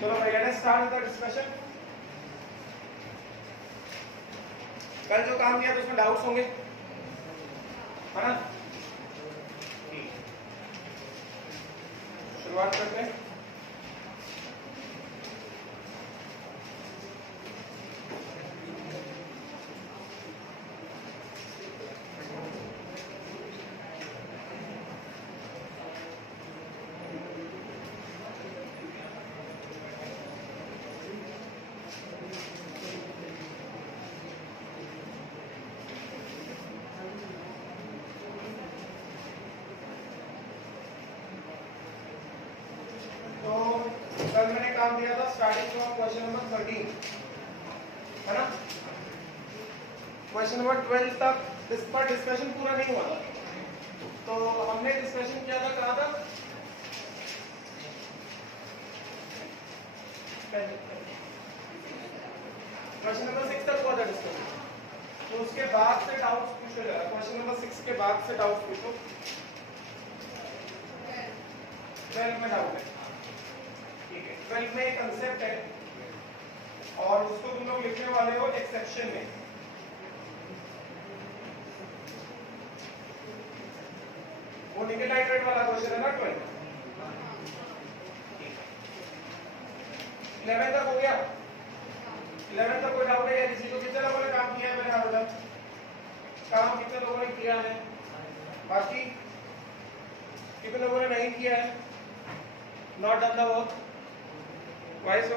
चलो भाई let us start with the discussion. कल जो काम किया तो उसमें डाउट्स होंगे, है ना? ठीक, शुरुआत करते हैं। कल मैंने काम दिया था स्टार्टिंग फ्रॉम क्वेश्चन नंबर 13, है ना? क्वेश्चन नंबर 12 तक इस पर डिस्कशन पूरा नहीं हुआ था, तो हमने डिस्कशन किया था कहाँ तक? क्वेश्चन नंबर 6 तक हुआ था डिस्कशन। तो उसके बाद से डाउट्स पूछो जरा, क्वेश्चन नंबर 6 के बाद से डाउट्स पूछो। 12 में डाउट है, ठीक है? 12 में एक कंसेप्ट है और उसको तुम लोग लिखने वाले हो एक्सेप्शन में। वो निकल नाइट्रेट वाला क्वेश्चन है ना 12। 11 तक हो गया? 11 तक कोई डाउट है या किसी को? कितने लोगों ने काम किया है मेरे हाथ में? काम कितने लोगों ने किया है? बाकी कितने लोगों ने नहीं किया है? Not done the work? Why so?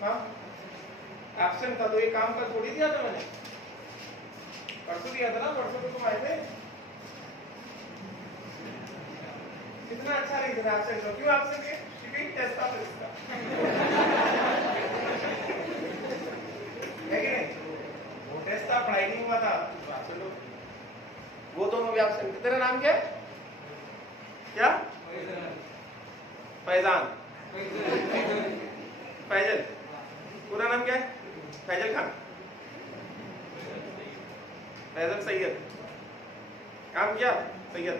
हाँ, एब्सेंट था तो ये काम कर थोड़ी दिया था मैंने, परसों दिया था ना, परसों तो तुम आए थे। कितना अच्छा रीजन एब्सेंट हो, क्यों एब्सेंट है? रिपीट टेस्ट ऑफ इसका है कि नहीं? वो टेस्ट था, पढ़ाई नहीं हुआ था, एब्सेंट हो। वो दोनों भी एब्सेंट। तेरा नाम क्या है? क्या? फैजान, फैजल। पूरा नाम क्या है? फैजल खान, फैजल सैयद। काम किया सैयद?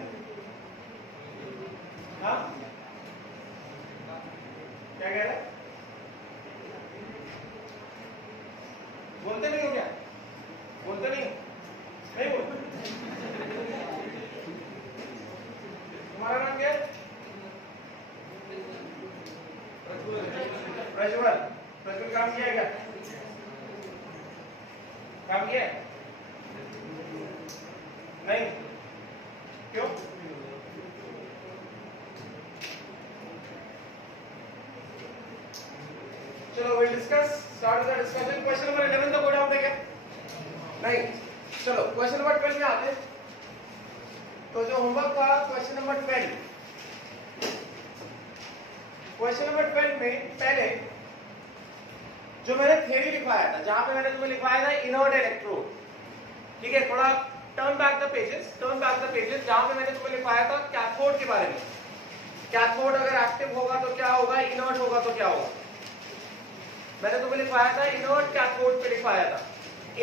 हाँ, क्या कह रहे हैं? बोलते नहीं हो क्या? बोलते नहीं हो? नहीं बोलते? तुम्हारा नाम क्या है? प्रज्वल। प्रज्वल काम किया है क्या? काम किया है? नहीं, क्यों? चलो we'll discuss, start the discussion। Question number 11 का कोई डाउट है क्या? नहीं। चलो क्वेश्चन नंबर 12 में आते हैं। तो जो होमवर्क था क्वेश्चन नंबर 12, क्वेश्चन नंबर 12 में पहले जो मैंने थ्योरी लिखवाया था, जहां पे मैंने तुम्हें लिखवाया था इनर्ट इलेक्ट्रोड, ठीक है? थोड़ा टर्न बैक द पेजेस, जहां पे मैंने तुम्हें लिखवाया था कैथोड के बारे में। कैथोड अगर एक्टिव होगा तो क्या होगा, इनर्ट होगा तो क्या होगा? मैंने तुम्हें लिखवाया था इनर्ट कैथोड पे लिखवाया था।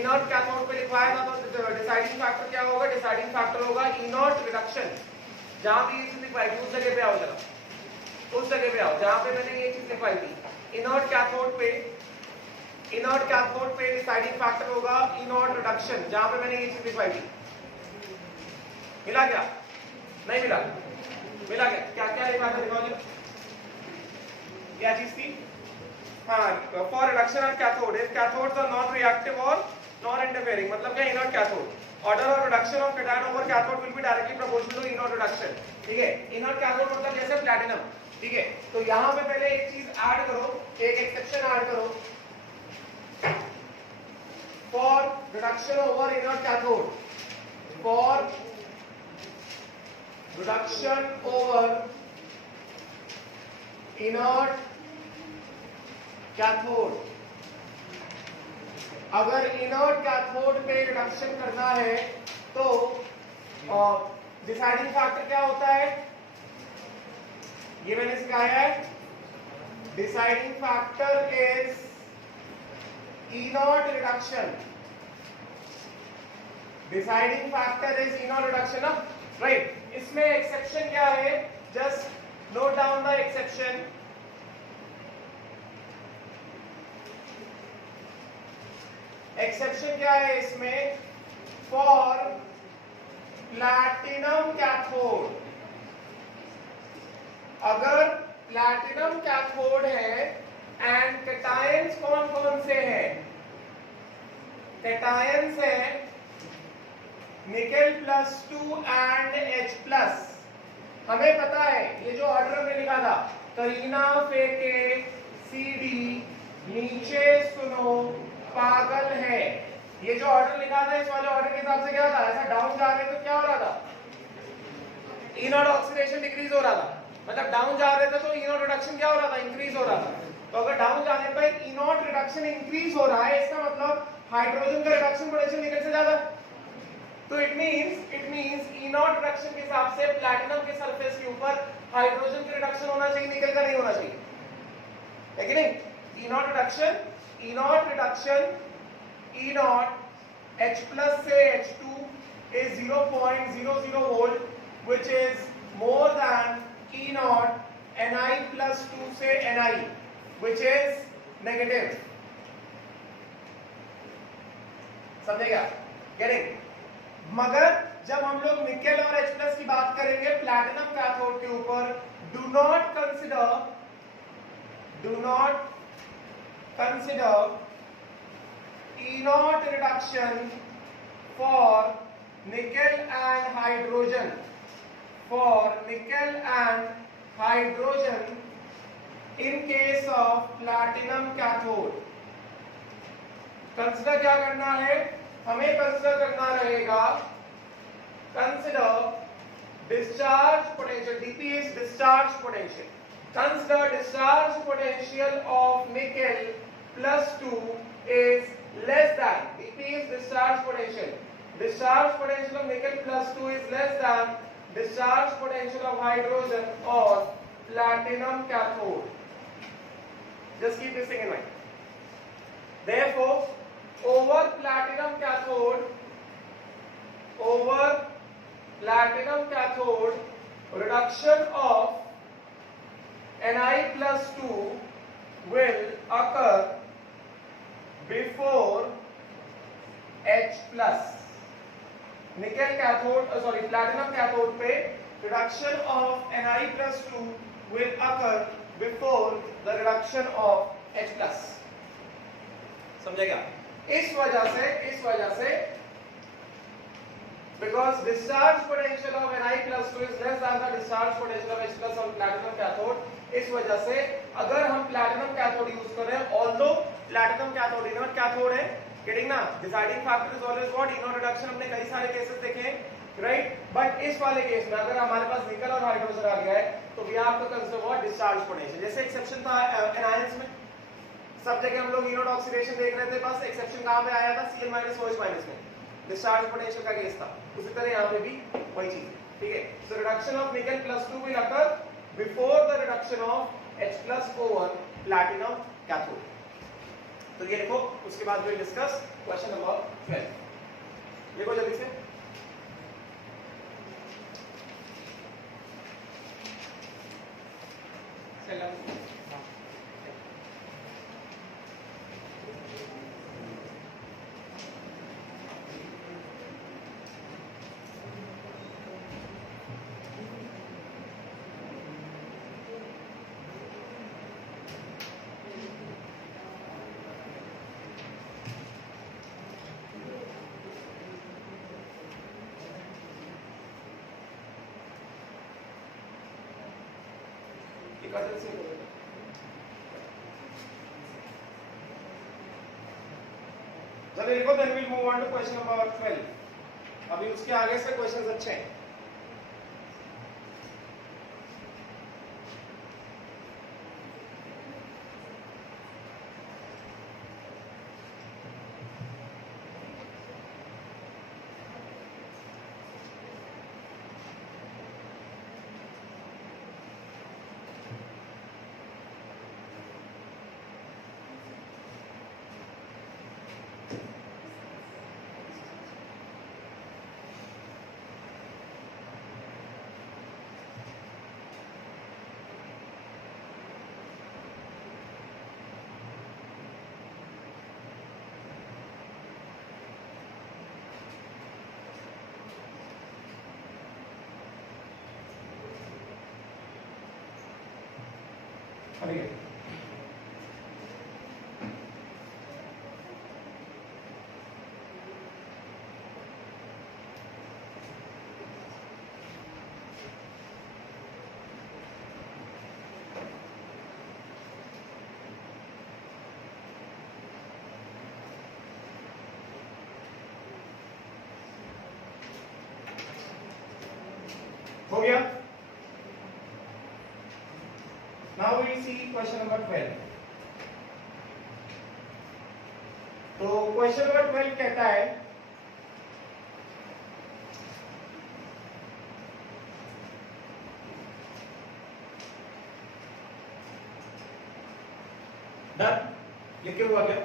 इनर्ट कैथोड पे लिखवाया था तो डिसाइडिंग फैक्टर क्या होगा? डिसाइडिंग फैक्टर होगा इनर्ट रिडक्शन। जहां भी ये चीज लिखवाई थी उस जगह पे आओ जरा, उस जगह पे आओ जहां पे मैंने ये चीज लिखवाई थी। इनर्ट कैथोड पे डिसाइडिंग फैक्टर होगा इनर्ट रिडक्शन, जहां पे मैंने ये चीज लिखवाई थी। मिला क्या? नहीं मिला? मिला क्या? क्या क्या लिखा था? दिखाओ जी, क्या चीज थी? हाँ, for reduction of cathode, if cathodes are non reactive और नॉन इंटरफेयरिंग, मतलब क्या? Inert cathode. Order of reduction of cation over cathode will be directly proportional to inert reduction, ठीक है? इनर्ट कैथोड मतलब जैसे प्लैटिनम, ठीक है? तो यहां पे पहले एक चीज ऐड करो, एक एक्सेप्शन ऐड करो, for reduction over inert cathode, for reduction over inert cathode. अगर इनर्ट कैथोड पे रिडक्शन करना है तो डिसाइडिंग फैक्टर क्या होता है? ये मैंने सिखाया है, deciding factor is inert reduction. Deciding factor is inert reduction, right? इसमें एक्सेप्शन क्या है? Just note down the exception. Exception, exception क्या है इसमें, फॉर प्लैटिनम कैथोड, अगर प्लैटिनम कैथोड है एंड कैटायंस कौन कौन से हैं, कैटायंस है निकेल +2 एंड H+। हमें पता है ये जो ऑर्डर में लिखा था, करीना फेंके CD, नीचे सुनो पागल है, ये जो ऑर्डर लिखा था इस वाले ऑर्डर के हिसाब से क्या था, ऐसा डाउन जा रहे तो क्या हो रहा था, ई नॉट ऑक्सीडेशन डिक्रीज हो रहा था, मतलब डाउन जा रहे थे तो ई नॉट रिडक्शन क्या हो रहा था, इंक्रीज हो रहा था। तो अगर डाउन जाने पर ई नॉट रिडक्शन इंक्रीज हो रहा है, इसका मतलब हाइड्रोजन का रिडक्शन पोटेंशियल निकल से ज्यादा, तो it means E naught reduction के हिसाब से प्लैटिनम के सरफेस के ऊपर हाइड्रोजन का रिडक्शन होना चाहिए, निकल का नहीं होना चाहिए, है कि नहीं। E naught reduction E naught H plus से H2 is 0.00 volt, which is more than E naught Ni plus 2 से Ni, which is negative। समझेगा? Getting? मगर जब हम लोग निकेल और H plus की बात करेंगे प्लैटिनम कैथोड के ऊपर, do not consider E naught reduction for nickel and hydrogen, in case of platinum cathode। Consider क्या करना है, हमें कंसिडर करना रहेगा, consider discharge potential, dP is discharge potential, consider discharge potential of nickel +2 is less than, dP is discharge potential of nickel +2 is less than discharge potential of hydrogen or platinum cathode। just keep this thing in mind। therefore over platinum cathode reduction of Ni +2 will occur before H+। platinum cathode पे reduction of Ni +2 will occur before the reduction of H+। समझेगा? इस वजह से because discharge potential of Ni +2 is less than the discharge potential of H+ on platinum cathode, इस वजह से अगर हम प्लैटिनम कैथोड यूज कर रहे हैं, although platinum cathode inert cathode है, गेटिंग ना, deciding factor is always what, inert reduction. हमने कई सारे केसेस देखे हैं, राइट, बट इस वाले केस में अगर हमारे पास निकल और हाइड्रोजन आ गया है तो we have to consider what, discharge potential. जैसे एक्सेप्शन था एनायंस में, सब जगह हम लोग इनर्ट ऑक्सीडेशन देख रहे थे, बस एक्सेप्शन कहां पे आया था, Cl- OH- में डिस्चार्ज पोटेंशियल का केस था। उसी तरह यहां पे भी वही चीज, ठीक है। सो रिडक्शन ऑफ निकल +2 will occur before the reduction of H+ over platinum cathode. तो ये देखो, उसके बाद विल डिस्कस क्वेश्चन नंबर 12। देखो जल्दी से, चलिए देखो, then will move on to question number 12। अभी उसके आगे से क्वेश्चंस अच्छे हैं। अरे हो गया. Now we see question number 12. तो क्वेश्चन नंबर 12 कहता है डन. लिखे हुआ क्या?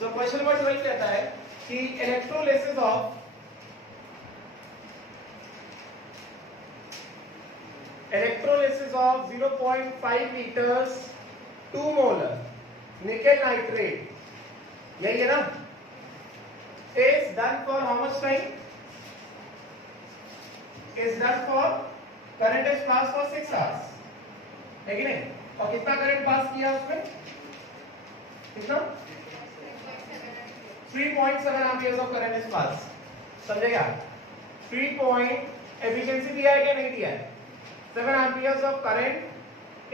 सो क्वेश्चन नंबर 12 कहता है कि electrolysis of electrolysis of 0.5 liters 2 molar nickel nitrate यही है ना, is done for how much time? Is done for current is passed for 6 hours, है कि नहीं? और कितना करंट पास किया उसमें? कितना? 3.7 amperes of current is passed. समझेगा? 3 एफिशिएंसी दिया है क्या नहीं दिया है? 7 amperes of current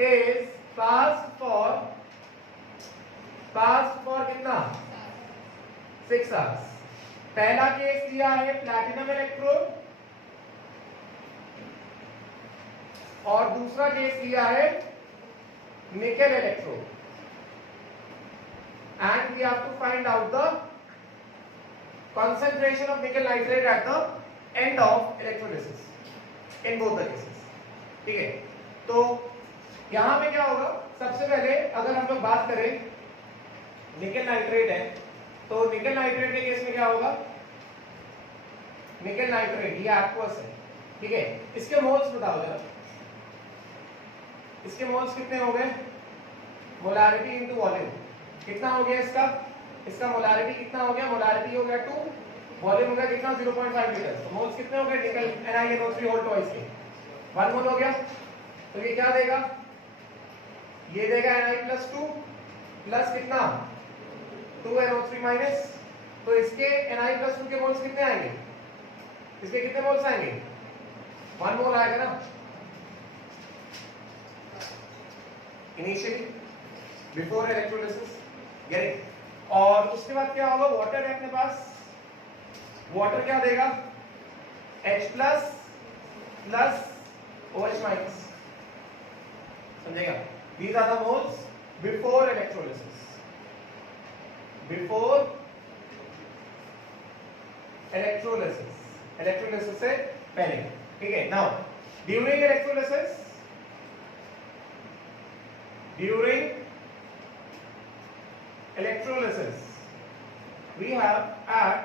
is passed for कितना? 6 hours. पहला केस लिया है प्लैटिनम इलेक्ट्रोड और दूसरा केस लिया है nickel electrode. And we have to find out the concentration of nickel nitrate at the end of electrolysis in both the cases. ठीक है, तो यहां पे क्या होगा? सबसे पहले अगर हम लोग बात करें निकेल नाइट्रेट है, तो निकेल नाइट्रेट के केस में क्या होगा? निकेल नाइट्रेट ये एक्वस है, ठीक है. इसके मोल्स बताओ जरा, इसके मोल्स कितने हो गए? मोलारिटी इनटू वॉल्यूम कितना हो गया इसका? इसका मोलारिटी कितना हो गया? मोलारिटी हो गया 2, वॉल्यूम हो गया कितना? 0.5 लीटर. तो मोल्स कितने हो गए निकेल NiNO3 होल ट्वाइस के? 1 मोल हो गया. तो ये क्या देगा? ये देगा Na+2 प्लस कितना? 2NO3 minus. तो इसके Na+2 के मोल्स कितने आएंगे? इसके कितने मोल्स आएंगे? 1 मोल आएगा ना initially before electrolysis. Get it. और उसके बाद क्या होगा? वाटर है अपने पास. वाटर क्या देगा? H plus plus OH minus. समझेगा? These are the moles before electrolysis. Before electrolysis. Electrolysis से पहले. ठीक है. Now during electrolysis, we have at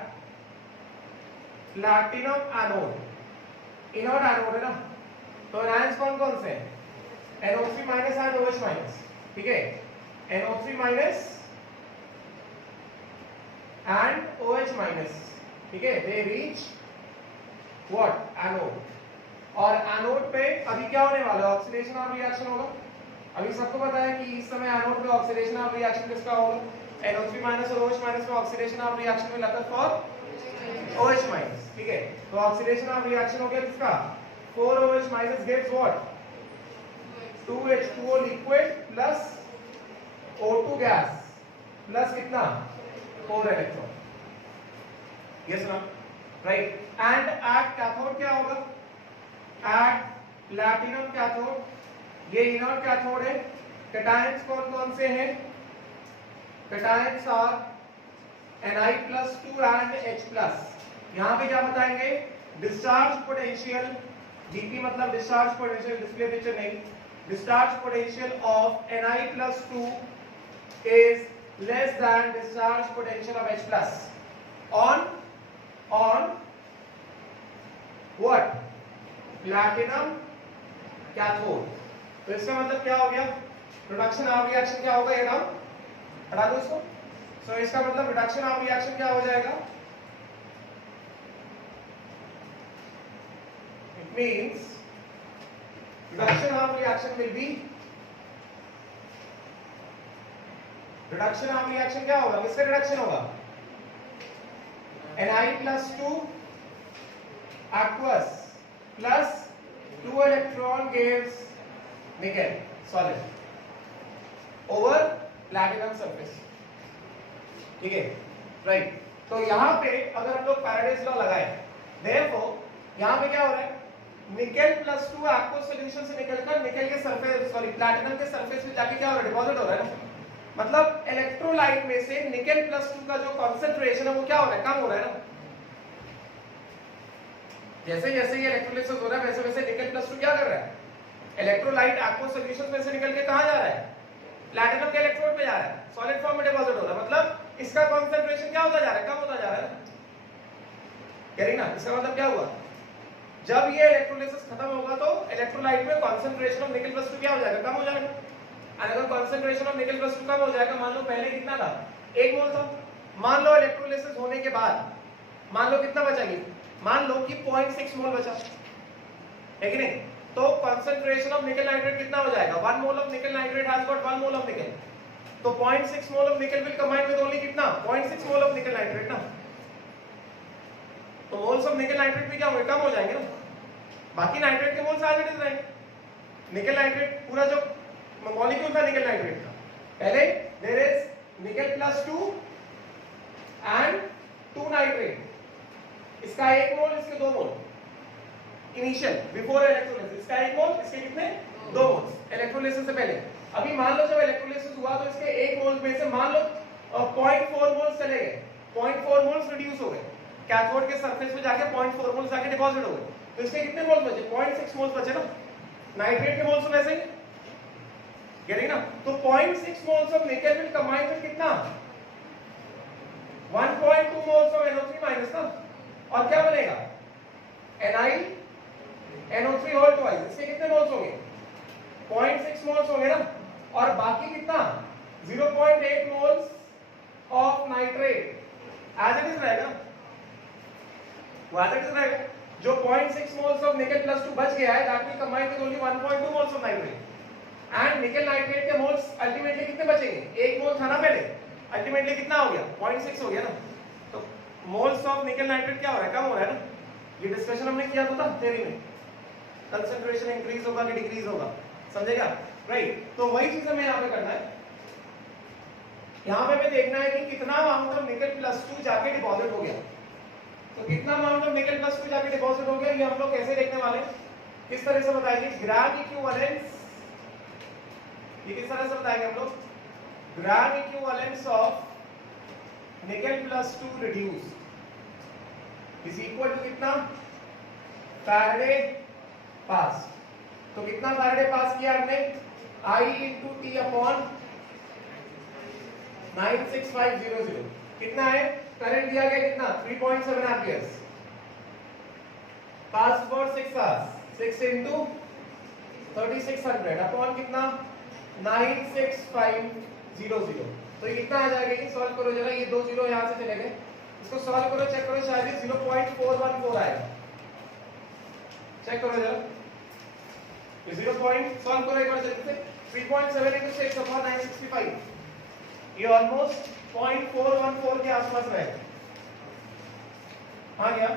platinum anode. Inode anode है ना, तो आयंस कौन कौन से हैं? NO3 minus and OH minus. ठीक है, NO3 minus and OH minus. ठीक है, दे रीच व्हाट? एनोड. और एनोड पे अभी क्या होने वाला है? ऑक्सीडेशन ऑफ रिएक्शन होगा. अभी सबको पता है कि इस समय एनोड पे ऑक्सीडेशन ऑफ रिएक्शन किसका होगा? NO3 माइनस और OH माइनस में ऑक्सीडेशन ऑफ रिएक्शन में लगता फॉर OH माइनस. ठीक है, तो ऑक्सीडेशन ऑफ रिएक्शन हो गया किसका? 4OH minus gives what? 2H2O liquid plus O2 gas plus कितना? 4 इलेक्ट्रॉन. यस ना, राइट. एंड एट कैथोड क्या होगा? एट प्लैटिनम कैथोड ये इनर्ट कैथोड है. कैटायंस कौन कौन से हैं? Cations are Ni+2 and H+. यहां पे क्या बताएंगे? Discharge potential. Dp मतलब डिस्चार्ज पोटेंशियल, डिस्प्ले पिक्चर नहीं. Discharge potential of Ni+2 is less than discharge potential of H+ on what? Platinum cathode. तो इसका मतलब क्या हो गया? प्रोडक्शन ऑफ रिएक्शन क्या होगा? ये नाम हटा दो इसको. सो इसका मतलब रिडक्शन ऑफ रिएक्शन क्या हो जाएगा? It means reduction of reaction will be reduction of reaction क्या होगा, किसका रिडक्शन होगा, Na+2 aqueous plus 2 electron gives nickel solid over platinum surface, ठीक है, राइट। तो यहाँ पे अगर हम लोग फैराडेज लॉ लगाए, देयरफॉर यहाँ पे क्या हो रहा है, निकेल +2 aqueous सॉल्यूशन से निकलकर निकेल के सरफेस प्लैटिनम के सरफेस पे जाके क्या हो रहा है, डिपॉजिट हो रहा है ना। मतलब इलेक्ट्रोलाइट में से निकेल +2 का जो कंसंट्रेशन है वो क्या हो रहा है, कम हो रहा है ना। जैसे जैसे ये इलेक्ट्रोलिसिस हो रहा है वैसे वैसे निकेल +2 क्या कर रहा है, इलेक्ट्रोलाइट aqueous सॉल्यूशन में से निकल के कहां जा रहा है, प्लैटिनम के इलेक्ट्रोड पे जा रहा है, सॉलिड फॉर्म में डिपॉजिट हो रहा है। मतलब इसका कंसंट्रेशन क्या होता जा रहा है, कम होता जा रहा है ना, कह रही ना। इसका मतलब क्या हुआ, जब ये इलेक्ट्रोलिसिस खत्म होगा तो इलेक्ट्रोलाइट में कंसंट्रेशन ऑफ निकेल +2 क्या हो जाएगा, कम हो जाएगा। और अगर कंसंट्रेशन ऑफ निकेल +2 कम हो जाएगा, मान लो पहले कितना था, 1 मोल था, मान लो इलेक्ट्रोलिसिस होने के बाद मान लो कितना बचा, मान लो कि 0.6 मोल बचा है कि नहीं, तो कंसंट्रेशन ऑफ निकेल नाइट्रेट कितना हो जाएगा, 1 mole of nickel nitrate has got 1 mole of nickel, तो 0.6 mole of nickel will combine with only कितना, 0.6 मोल ऑफ निकेल नाइट्रेट ना। तो मोल्स ऑफ निकेल नाइट्रेट भी क्या होंगे, कम हो जाएंगे ना, बाकी नाइट्रेट के मोल्स आगे बढ़ जाएंगे। निकेल नाइट्रेट पूरा जो मॉलिक्यूल था निकेल नाइट्रेट का, पहले there is nickel +2 and 2 nitrate, इसका 1 मोल, इसके 2 मोल इनिशियल बिफोर इलेक्ट्रोलिसिस, इसका 1 मोल, इसके कितने 2 मोल्स इलेक्ट्रोलिसिस से पहले। अभी मान लो जब इलेक्ट्रोलिसिस हुआ तो इसके 1 मोल में से मान लो 0.4 मोल्स चले गए, 0.4 मोल्स रिड्यूस हो गए, कैथोड के सरफेस पे जाके 0.4 मोल्स जाके डिपॉजिट हो गए, तो इसके कितने मोल्स बचे, 0.6 मोल्स बचे ना। नाइट्रेट के मोल्स वैसे ही गेटिंग ना, तो 0.6 moles of nickel will combine with कितना, 1.2 मोल्स ऑफ NO3 माइनस ना, और क्या बनेगा NiNO3 होल ट्वाइस, इसके कितने मोल्स होंगे, 0.6 मोल्स होंगे ना, और बाकी कितना 0.8 moles of nitrate as it is रहेगा, वो एज इट इज रहेगा। जो 0.6 मोल्स ऑफ निकेल +2 बच गया है that will combine with only 1.2 moles of nitrate, and nickel nitrate के मोल्स अल्टीमेटली कितने बचेंगे, 1 मोल था ना पहले, अल्टीमेटली कितना हो गया, 0.6 हो गया ना। तो मोल्स ऑफ निकेल नाइट्रेट क्या हो रहा है, कम हो रहा है ना। ये डिस्कशन हमने किया था थ्योरी में, कंसंट्रेशन इंक्रीज होगा कि डिक्रीज होगा, समझेगा, राइट। तो वही चीज हमें यहाँ पे करना है, यहाँ पे हमें देखना है कि कितना अमाउंट ऑफ निकेल +2 जाके डिपॉजिट हो गया। तो कितना अमाउंट ऑफ निकेल +2 जाके डिपॉजिट हो गया, ये हम लोग कैसे देखने वाले हैं, किस तरह से बताएंगे, ग्राम इक्विवेलेंस, ये किस तरह से बताएंगे हम लोग, gram equivalence of nickel +2 reduce is equal to कितना, फैराडे पास। तो कितना फैराडे पास किया हमने, I × T अपॉन 96500, कितना है करंट दिया गया, कितना 3.7 amperes, pass for 6 hours, 6 × 3600 upon कितना 96500। तो ये कितना आ जाएगा, ये सॉल्व करो जरा, ये 2 जीरो यहां से चले गए, इसको सॉल्व करो, चेक करो, शायद 0.414 आएगा, चेक करो जरा, ये 0 पॉइंट सॉल्व करो एक बार जल्दी से, 3.7 × 6 अपॉन 965, ये ऑलमोस्ट 0.414 के आसपास रहेगा, हाँ क्या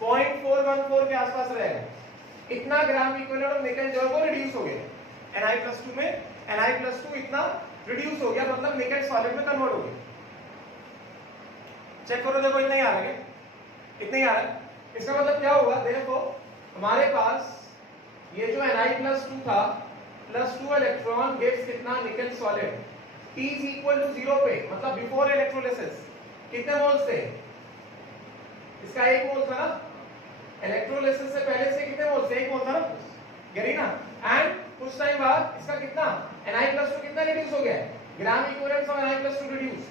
0.414 के आसपास रहेगा। इतना ग्राम इक्विवेलेंट ऑफ निकेल जो है वो रिड्यूस हो गया, Ni+2 में Ni+2 इतना रिड्यूस हो गया, मतलब निकेल सॉलिड में कन्वर्ट हो गया। चेक करो, देखो इतना ही आ रहा है, इतना ही आ रहा है। इसका मतलब क्या होगा, देखो हमारे पास ये जो Ni+2 था, +2 इलेक्ट्रॉन गिव्स कितना, nickel solid, T is equal to 0 पे, मतलब बिफोर इलेक्ट्रोलिसिस कितने मोल्स थे, इसका 1 मोल था ना, इलेक्ट्रोलिसिस से पहले से कितने मोल्स थे, 1 मोल था ना, गरी ना, एंड कुछ टाइम बाद इसका कितना Ni+2 कितना रिड्यूस हो गया है, ग्राम इक्विवेलेंस ऑफ Ni+2 रिड्यूस,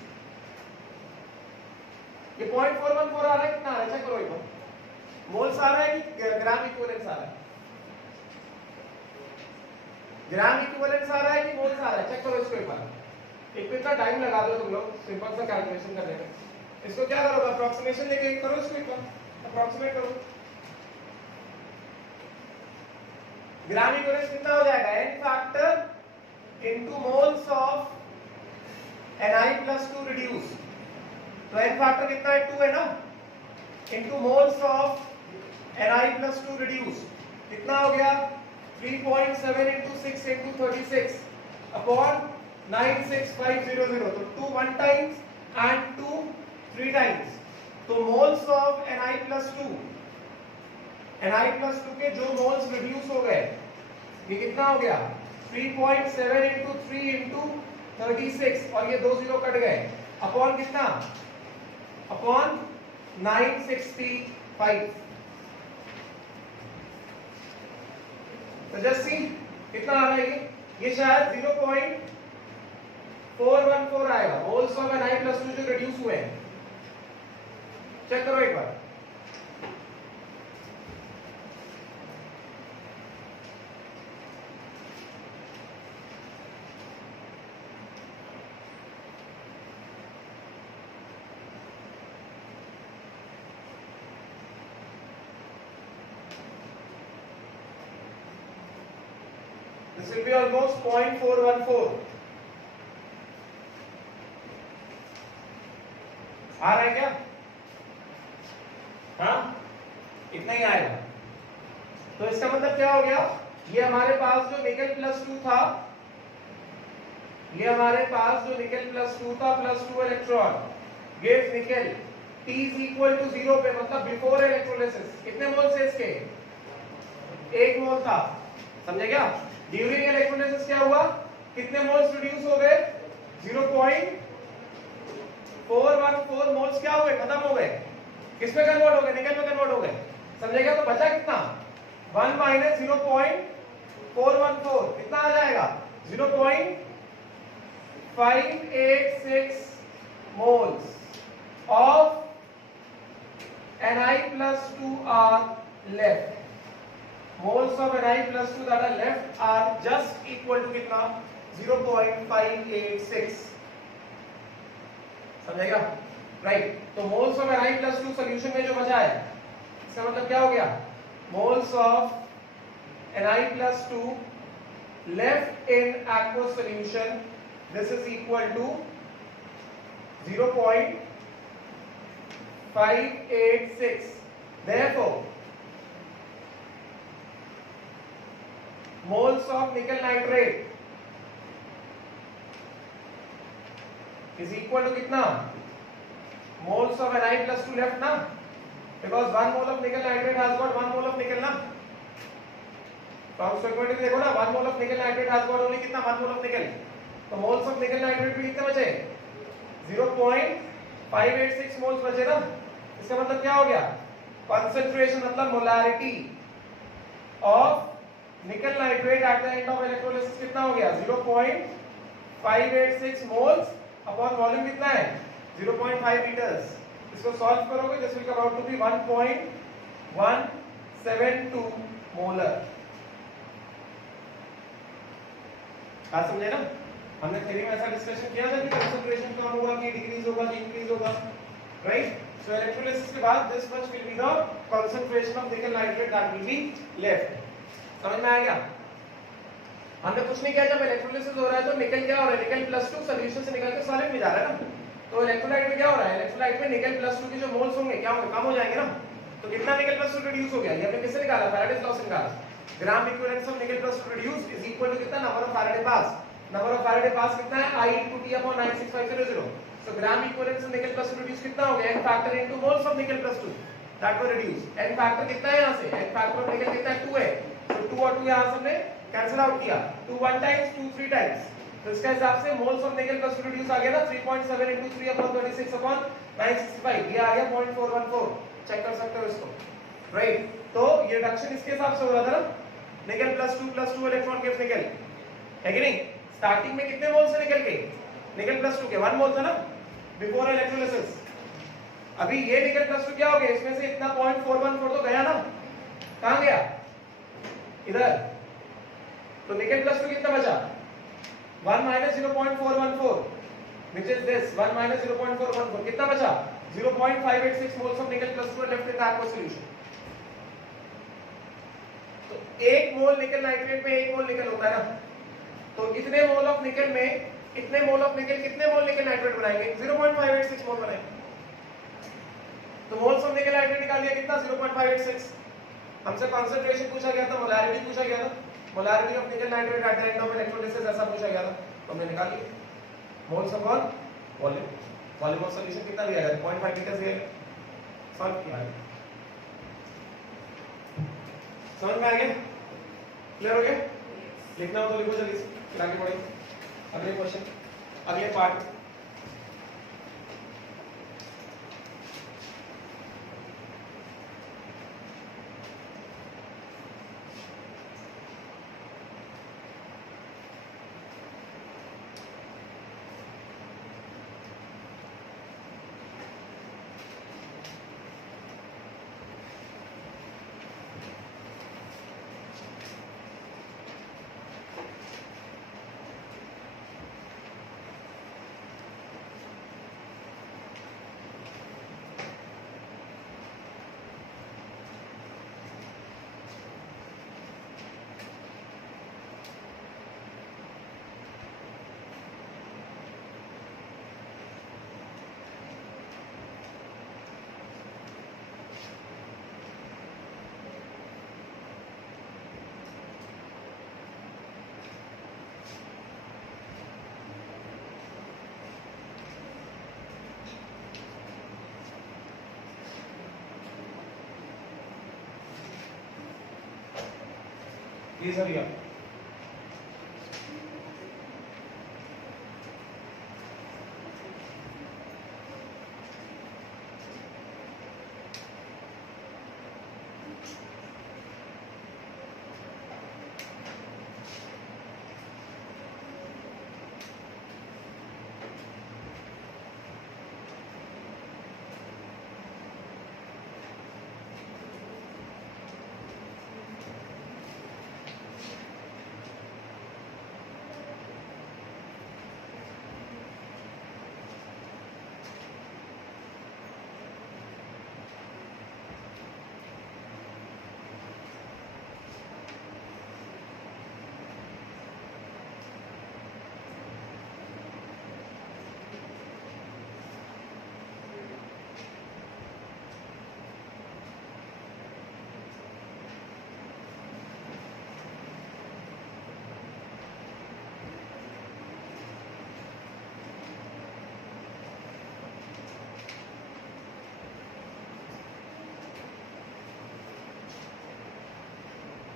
ये 0.414 आ रहा है, कितना आ रहा है चेक करो एक बार, मोल्स आ रहा है कि ग्राम इक्विवेलेंस आ रहा है, ग्राम इक्विवेलेंस आ रहा है कि मोल्स आ रहा है, चेक करो इसको एक बार, एक पे इतना टाइम लगा दो तुम लोग सिंपल सा कैलकुलेशन करने में। इसको क्या करोगे, अप्रोक्सीमेशन लेके करो, इसको एक बार अप्रोक्सीमेट करो, ग्राम इक्विवेलेंस कितना हो जाएगा, n factor into moles of Ni+2 reduce, तो n फैक्टर कितना है 2 है ना, into moles of Ni+2 reduce कितना हो गया 3.7 into 6 into 36 upon 96500, तो 2 1 times and 2 3 times, तो मोल्स ऑफ Ni+2 के जो मोल्स रिड्यूस हो गए ये कितना हो गया 3.7 into 3 into 36 और ये 2 जीरो कट गए अपॉन कितना, अपॉन 965, तो जस्ट सी कितना आ रहा है ये शायद 0.414 आएगा मोल्स ऑफ Ni+2 जो रिड्यूस हुए हैं, चेक करो एक बार। This will be almost 0.414, आ रहा है क्या, हाँ इतना ही आएगा, तो इसका मतलब क्या हो गया, ये हमारे पास जो Ni+2 था, ये हमारे पास जो Ni+2 था +2 इलेक्ट्रॉन गिव्स निकल T is equal to 0 पे, मतलब बिफोर इलेक्ट्रोलिसिस कितने मोल से इसके 1 मोल था, समझे क्या, ड्यूरिंग इलेक्ट्रोलिसिस क्या हुआ, कितने मोल्स रिड्यूस हो गए 0.414 मोल्स क्या हुए, खत्म हो गए, किसमें कन्वर्ट हो गए, निकल में कन्वर्ट हो गए, समझेगा, तो बचा कितना 1 माइनस 0.414 कितना आ जाएगा 0.586 moles of Ni+2 are left, moles of Ni+2 that are left are just equal to कितना 0.586, समझेगा, राइट, तो मोल्स ऑफ Ni+2 सॉल्यूशन में जो बचा है इसका मतलब क्या हो गया, moles of Ni+2 left in aqueous solution, this is equal to 0.586, therefore moles of nickel nitrate is equal to कितना, moles of Ni+2 left ना, because 1 mole of nickel nitrate has got 1 mole of nickel ना, तो आप statement देखो ना 1 mole of nickel nitrate has got only कितना 1 mole of nickel, तो moles of nickel nitrate भी कितने बचे 0.586 मोल्स बचे ना, इसका मतलब क्या हो गया, कंसंट्रेशन मतलब मोलारिटी ऑफ निकल nitrate at the end of electrolysis कितना हो गया 0.586 मोल्स अपॉन वॉल्यूम कितना है 0.5 लीटर्स, इसको सॉल्व करोगे this will come out to be 1.172 molar, बात समझे ना, हमने थ्योरी में ऐसा डिस्कशन किया था कि कंसंट्रेशन कम होगा कि डिक्रीज होगा कि इंक्रीज होगा, राइट, सो इलेक्ट्रोलिसिस के बाद this much will be the concentration of निकल nitrate that will be left, समझ में आ गया, हमने कुछ नहीं किया, जब इलेक्ट्रोलिसिस हो रहा है तो निकल क्या हो रहा है, Ni+2 सॉल्यूशन से निकल के सॉलिड में जा रहा है ना, तो इलेक्ट्रोलाइट में क्या हो रहा है, इलेक्ट्रोलाइट में Ni+2 के जो मोल्स होंगे क्या होंगे, कम हो जाएंगे ना, तो कितना Ni+2 रिड्यूस हो गया, ये हमने किससे निकाला, फैराडेज लॉ से निकाला, gram equivalence of Ni+2 reduce is equal to कितना, number of Faraday pass, number of Faraday pass कितना है I into T upon 96500, so gram equivalence of Ni+2 reduce कितना हो गया, n factor into moles of Ni+2 that were reduced, n factor कितना है, यहाँ से n फैक्टर ऑफ निकल कितना है 2 है, तो 2 और 2 यहाँ से हमने कैंसिल आउट किया, 2 1 टाइम्स 2 3 टाइम्स, तो इसका हिसाब से मोल्स ऑफ Ni+2 रिड्यूस आ गया ना 3.7 into 3 upon 26 upon 965, ये आ गया 0.414, चेक कर सकते हो इसको, राइट, तो ये रिडक्शन इसके हिसाब से हो रहा था ना, Ni+2 इलेक्ट्रॉन गिव्स निकल, है कि नहीं, स्टार्टिंग में कितने मोल से निकल के Ni+2 के 1 मोल था ना बिफोर इलेक्ट्रोलिसिस, अभी ये Ni+2 क्या हो गया, इसमें से इतना 0.414 तो गया ना, कहां गया, इधर, तो Ni+2 कितना बचा 1 minus 0.414 which is this 1 minus 0.414 कितना बचा 0.586 moles of Ni+2 left in the aqueous solution, तो 1 मोल निकल नाइट्रेट में 1 मोल निकल होता है ना, तो इतने मोल ऑफ निकल में इतने मोल ऑफ निकल कितने मोल निकल नाइट्रेट बनाएंगे? 0.586 मोल बनाएंगे। तो मोल्स ऑफ निकल नाइट्रेट निकाल लिया कितना? 0.586। हमसे कंसंट्रेशन पूछा गया था, मोलैरिटी पूछा गया था, मोलैरिटी ऑफ निकल nitrate at the end of electrolysis ऐसा पूछा गया था, तो हमने निकाल लिया। Moles of volume, volume of solution कितना दिया गया? 0.5 लीटर दिया गया, सॉल्व किया है। समझ में आ गया? क्लियर हो गया? लिखना हो तो लिखो जल्दी से, फिर आगे बढ़ेंगे। अगले क्वेश्चन, अगले पार्ट। ये सब यार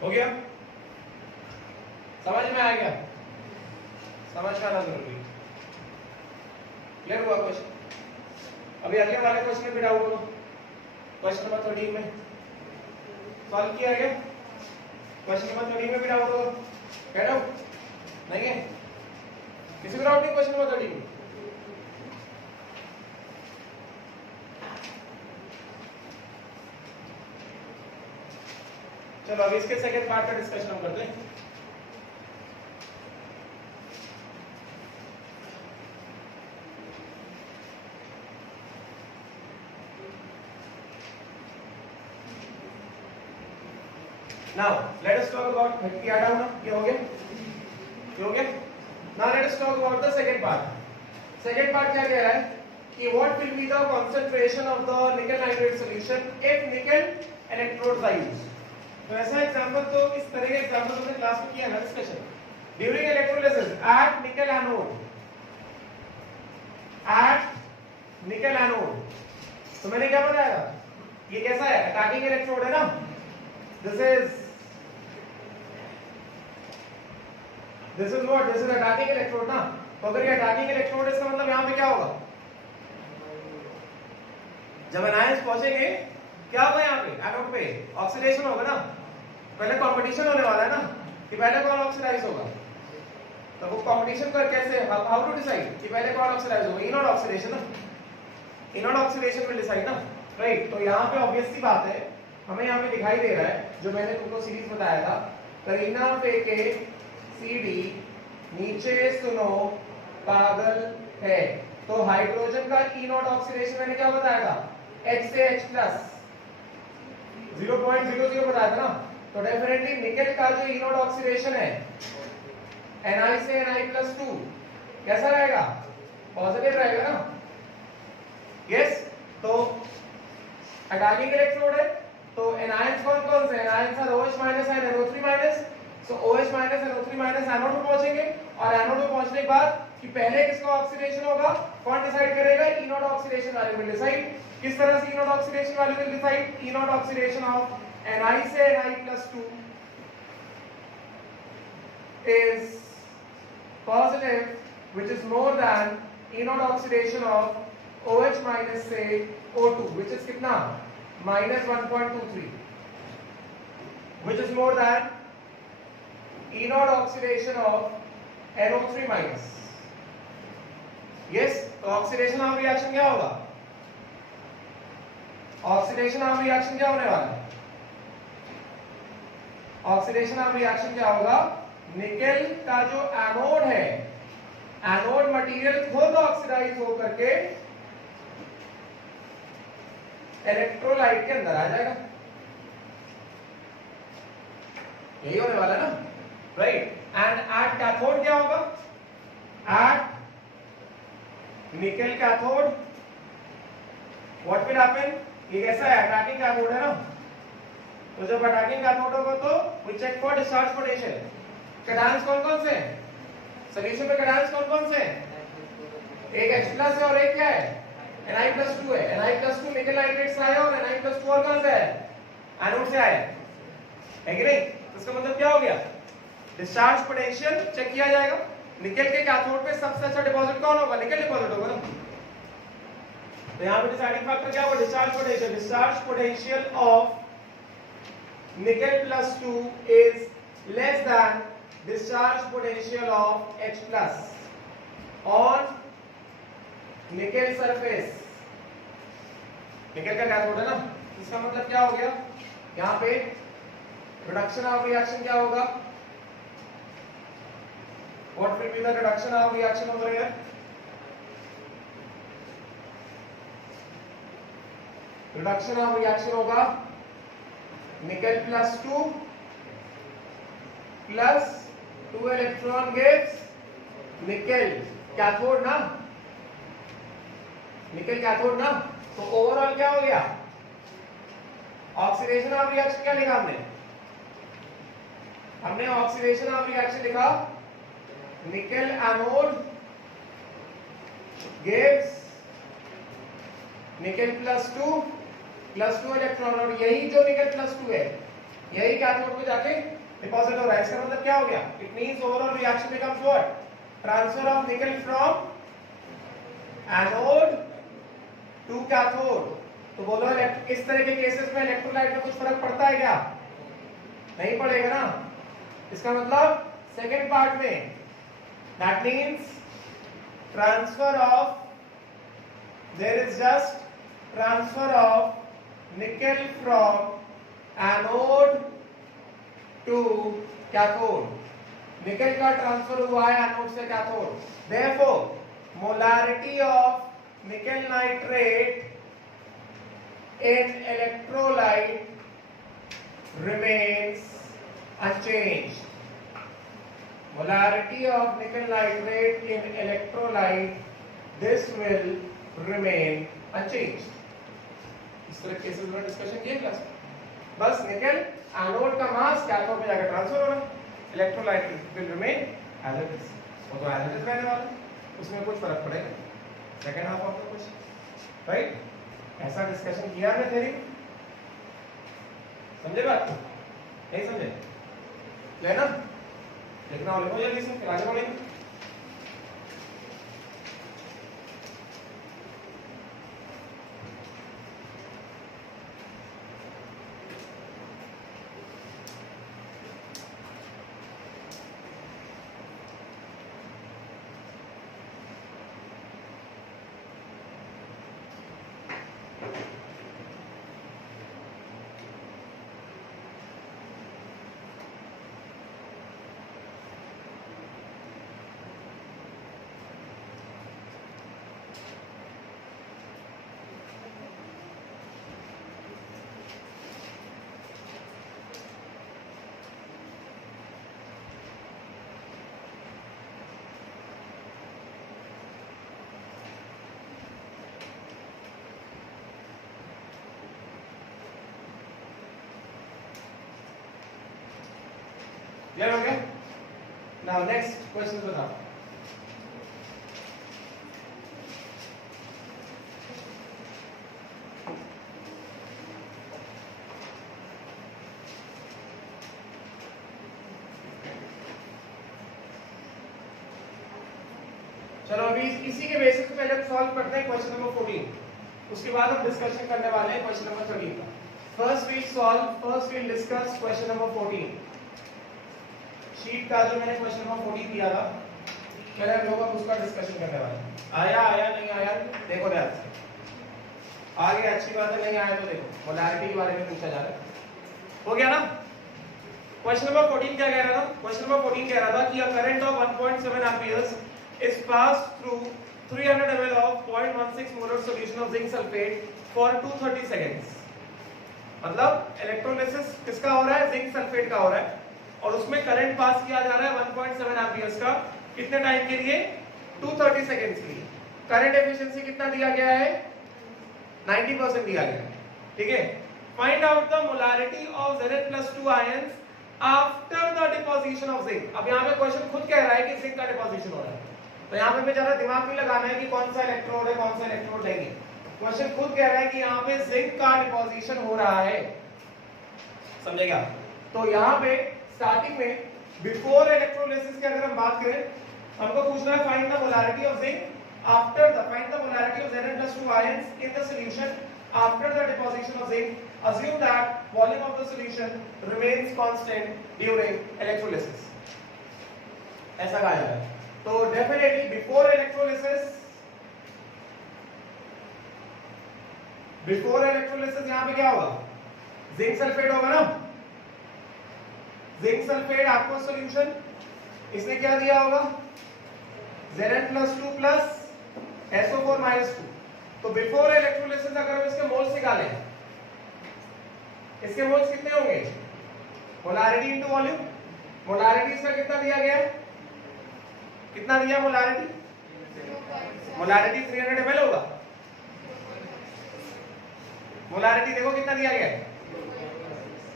हो गया? समझ में आ गया? समझ में आना जरूरी। क्लियर हुआ क्वेश्चन? अभी अगले वाले क्वेश्चन में भी डाउट होगा। क्वेश्चन नंबर 13 में सॉल्व किया गया। क्वेश्चन नंबर 13 में भी डाउट होगा। क्या डाउट नहीं है? किसी को डाउट नहीं क्वेश्चन नंबर 13 में? चलो अब इसके सेकंड पार्ट का डिस्कशन हम करते हैं। Now let us talk about क्या डाउन ये हो गया? ये हो गया? Now let us talk about the second part. Second part क्या कह रहा है कि what will be the concentration of the nickel nitrate solution if nickel electrodes are used? तो ऐसा एग्जांपल तो इस तरह के एग्जांपल हमने क्लास में किया ना डिस्कशन। ड्यूरिंग इलेक्ट्रोलिसिस एट निकल एनोड तो मैंने क्या बताया? ये कैसा है? अटैकिंग इलेक्ट्रोड है ना। This is what? This is attacking electrode ना। तो अगर ये अटैकिंग इलेक्ट्रोड है इसका मतलब यहाँ पे क्या होगा? जब एनायंस पहुंचेंगे क्या होगा? यहाँ पे एनोड पे ऑक्सीडेशन होगा ना। पहले कंपटीशन होने वाला है ना कि पहले कौन ऑक्सीडाइज होगा। तो वो कंपटीशन कर कैसे, हाउ टू डिसाइड कि पहले कौन ऑक्सीडाइज होगा? इनोड ऑक्सीडेशन ना, इनोड ऑक्सीडेशन विल डिसाइड ना, राइट। तो यहाँ पे ऑब्वियस सी बात है, हमें यहाँ पे दिखाई दे रहा है जो मैंने तुमको सीरीज बताया था, करीना फेंके सीडी नीचे सुनो पागल है। तो हाइड्रोजन का इनोड ऑक्सीडेशन मैंने क्या बताया था? H से H प्लस 0.00 बताया था ना। तो डेफिनेटली निकेल का जो ई नोड ऑक्सीडेशन है Na से Na+2 कैसा रहेगा? पॉजिटिव रहेगा ना? यस तो अटैकिंग इलेक्ट्रोड है तो एनायंस कौन कौन से? Anions are OH- and NO3-, so OH- NO3- anode में पहुंचेंगे और एनोड में पहुंचने के बाद कि पहले किसका ऑक्सीडेशन होगा कौन डिसाइड करेगा? ई नोड ऑक्सीडेशन वाले विल डिसाइड। किस तरह से ई नोड ऑक्सीडेशन वाले will decide? E node oxidation of Na से Na+2 is positive, which is more than E node oxidation of OH minus say O2, which is कितना? -1.23, which is more than E node oxidation of NO3 minus. Yes, तो oxidation of reaction क्या होगा? Oxidation of reaction क्या होने वाला है? Oxidation of reaction क्या होगा? निकेल का जो एनोड है, एनोड मटेरियल खुद ऑक्सीडाइज होकर के इलेक्ट्रोलाइट के अंदर आ जाएगा। यही होने वाला है ना, राइट? एंड एट कैथोड क्या होगा? At nickel cathode what will happen? ये कैसा है? अटैकिंग कैथोड है ना, तो जब अटैकिंग कैथोड होगा तो we check for discharge potential. Cations कौन कौन से हैं सॉल्यूशन में? कैटायंस कौन कौन से हैं? एक H+ है और एक क्या है? Na+2 है। Na+2 निकेल नाइट्रेट से आया और Na+2 और कहां से है? एनोड से आया है कि नहीं? तो इसका मतलब क्या हो गया? डिस्चार्ज पोटेंशियल चेक किया जाएगा। निकेल के कैथोड पे सबसे अच्छा डिपॉजिट कौन होगा? निकेल डिपॉजिट होगा ना। तो यहां पे डिसाइडिंग फैक्टर क्या होगा? Discharge potential. Discharge potential of Nickel+2 is less than discharge potential of H+ on nickel surface। Nickel का कैथोड है ना, इसका मतलब क्या हो गया? यहाँ पे रिडक्शन ऑफ रिएक्शन क्या होगा? What will be the reduction of reaction over here? Reduction of reaction होगा Nickel+2 plus 2 electron gives nickel cathode ना, निकेल कैथोड ना। तो ओवरऑल क्या हो गया? ऑक्सीडेशन ऑफ रिएक्शन क्या लिखा हमने? हमने ऑक्सीडेशन ऑफ रिएक्शन लिखा nickel anode gives Nickel+2 +2 electron, और यही जो Nickel+2 है यही कैथोड पे जाके डिपॉजिट हो रहा है। इसका मतलब क्या हो गया? It means overall reaction becomes what? Transfer of nickel from anode to cathode. तो बोलो इस तरह के केसेस में इलेक्ट्रोलाइट में कुछ फर्क पड़ता है क्या? नहीं पड़ेगा ना। इसका मतलब सेकंड पार्ट में that means transfer of, there is just transfer of nickel from anode to cathode। निकेल का ट्रांसफर हुआ है एनोड से cathode, therefore molarity of nickel nitrate in electrolyte remains unchanged। molarity of nickel nitrate in electrolyte, this will remain unchanged। इस तरह cases में discussion किए class में। बस निकेल एनोड का मास कैथोड में जाकर ट्रांसफर होना, electrolyte will remain as it is. वो तो एज इट इज रहने वाला, उसमें कुछ फर्क पड़ेगा second half of the question, right? ऐसा डिस्कशन किया हमने थ्योरी, समझे बात? नहीं समझे? लेना लिखना हो लिखो जल्दी से, फिर आगे बढ़ेंगे। क्लियर हो गया? नाउ नेक्स्ट क्वेश्चन बताओ। चलो अभी इसी के बेसिस पे पहले सॉल्व करते हैं क्वेश्चन नंबर 14, उसके बाद हम डिस्कशन करने वाले हैं क्वेश्चन नंबर 13 का। First we'll discuss question number 14। Sheet का जो मैंने क्वेश्चन नंबर 14 दिया था, पहले हम लोग उसका डिस्कशन करने वाले हैं। आया नहीं आया देखो ध्यान से, आगे अच्छी बात है, नहीं आया तो देखो मोलारिटी के बारे में पूछा जा रहा है। हो गया ना? क्वेश्चन नंबर 14 क्या कह रहा था? क्वेश्चन नंबर 14 कह रहा था कि अ current of 1.7 amperes is passed through 300 ml of 0.16 molar solution of zinc sulfate for 230 seconds। मतलब इलेक्ट्रोलिसिस किसका हो रहा है? जिंक सल्फेट का हो रहा है, और उसमें करंट पास किया जा रहा है 1.7 एम्पियर्स का। कितने टाइम के लिए? 230 सेकंड्स के लिए। करंट एफिशिएंसी कितना दिया गया है? 90% दिया गया है। ठीक है, find out the molarity of Zn+2 ions after the deposition of zinc. अब यहाँ पे क्वेश्चन खुद कह रहा है कि जिंक का डिपोजिशन हो रहा है, तो यहाँ पे ज्यादा दिमाग नहीं लगाना है कि कौन सा इलेक्ट्रोड है कौन सा इलेक्ट्रोड नहीं है। क्वेश्चन खुद कह रहा है कि यहाँ पे जिंक का डिपोजिशन हो रहा है, समझेगा? तो यहाँ पे स्टार्टिंग में बिफोर इलेक्ट्रोलिसिस की अगर हम बात करें, हमको पूछना है find the molarity of zinc after the find the molarity of Zn+2 ions in the solution after the deposition of zinc. Assume that volume of the solution remains constant during electrolysis। ऐसा कहा जा रहा है। तो definitely before electrolysis यहाँ पे क्या होगा? जिंक सल्फेट होगा ना। जिंक सल्फेट आपको सॉल्यूशन इसने क्या दिया होगा? Zn+2 plus SO4-2। तो बिफोर इलेक्ट्रोलिसिस अगर हम इसके मोल्स निकालें, इसके मोल्स कितने होंगे? Molarity into volume. मोलारिटी इसका कितना दिया गया है? कितना दिया मोलारिटी? मोलारिटी 300 ml होगा। मोलारिटी देखो कितना दिया गया है?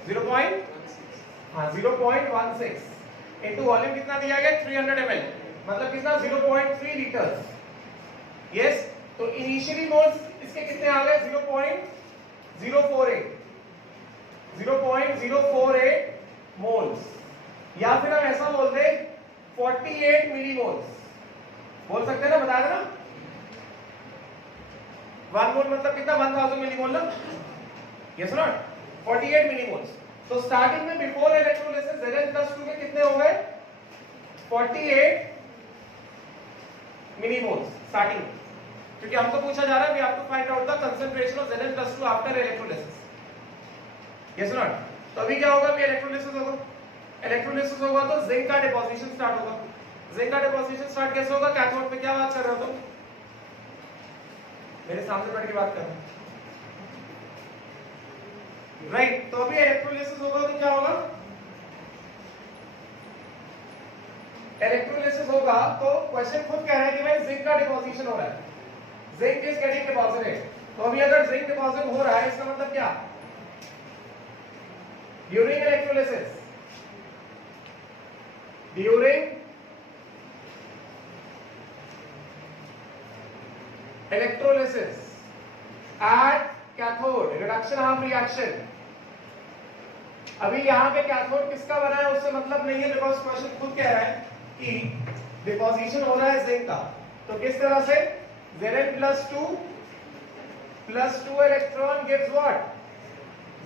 0.16 इनटू वॉल्यूम कितना दिया गया? 300 ml, मतलब कितना? 0.3 लीटर। यस, तो इनिशियली मोल्स इसके कितने आ गए? 0.048 मोल्स, या फिर हम ऐसा बोल दे 48 मिलीमोल्स बोल सकते हैं ना, बता देना। 1 मोल मतलब कितना? 1000 मिलीमोल ना। Yes not? 48 मिलीमोल्स। तो स्टार्टिंग में बिफोर इलेक्ट्रोलिसिस Zn+2 के कितने हो गए? 48 मिलीमोल्स स्टार्टिंग, क्योंकि हमको पूछा जा रहा है we have to find out the concentration of Zn+2 after electrolysis. Yes not? तो अभी क्या होगा? अभी इलेक्ट्रोलिसिस होगा। इलेक्ट्रोलिसिस होगा तो जिंक का डिपोजिशन स्टार्ट होगा। जिंक का डिपोजिशन स्टार्ट कैसे होगा? कैथोड पे क्या बात कर रहे हो तुम? मेरे सामने बैठ के बात कर रहे हो, राइट? तो अभी इलेक्ट्रोलिसिस होगा तो क्या होगा? इलेक्ट्रोलिसिस होगा तो क्वेश्चन खुद कह रहा है कि भाई जिंक का डिपोजिशन हो रहा है, जिंक इज गेटिंग डिपॉजिटेड। तो अभी अगर जिंक डिपॉजिट हो रहा है, इसका मतलब क्या? During electrolysis, during electrolysis at cathode reduction half reaction। अभी यहाँ पे कैथोड किसका बना है उससे मतलब नहीं है, बिकॉज क्वेश्चन खुद कह रहा है कि डिपोजिशन हो रहा है जिंक का। तो किस तरह से? Zn+2 plus 2 electron gives what?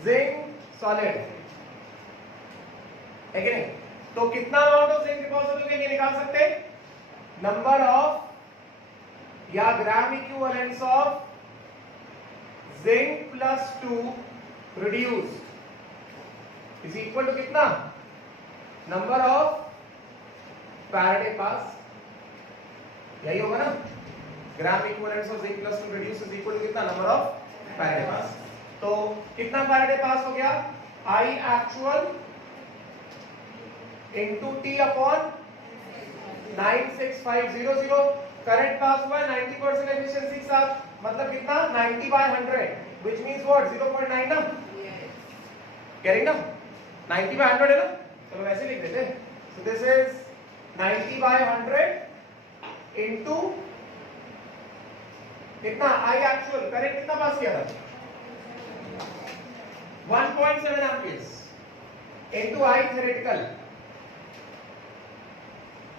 Zinc solid, है कि नहीं? तो कितना अमाउंट ऑफ जिंक डिपॉजिट हो गया ये निकाल सकते हैं। नंबर ऑफ या gram equivalence of zinc plus 2 reduced is equal to कितना? नंबर ऑफ फैराडे पास, यही होगा ना? Gram equivalence of zinc plus 2 reduced is equal to कितना? Number of Faraday pass. तो कितना फैराडे पास हो गया? I actual into T upon 96500। Current pass हुआ है 90% एफिशिएंसी के साथ, मतलब कितना? 90/100 which means what? 0.9 ना? करेंगे ना? 90/100 है ना? चलो वैसे लिख देते हैं। So this is 90 by 100 into कितना I actual करंट कितना पास किया था 1.7 amperes into I theoretical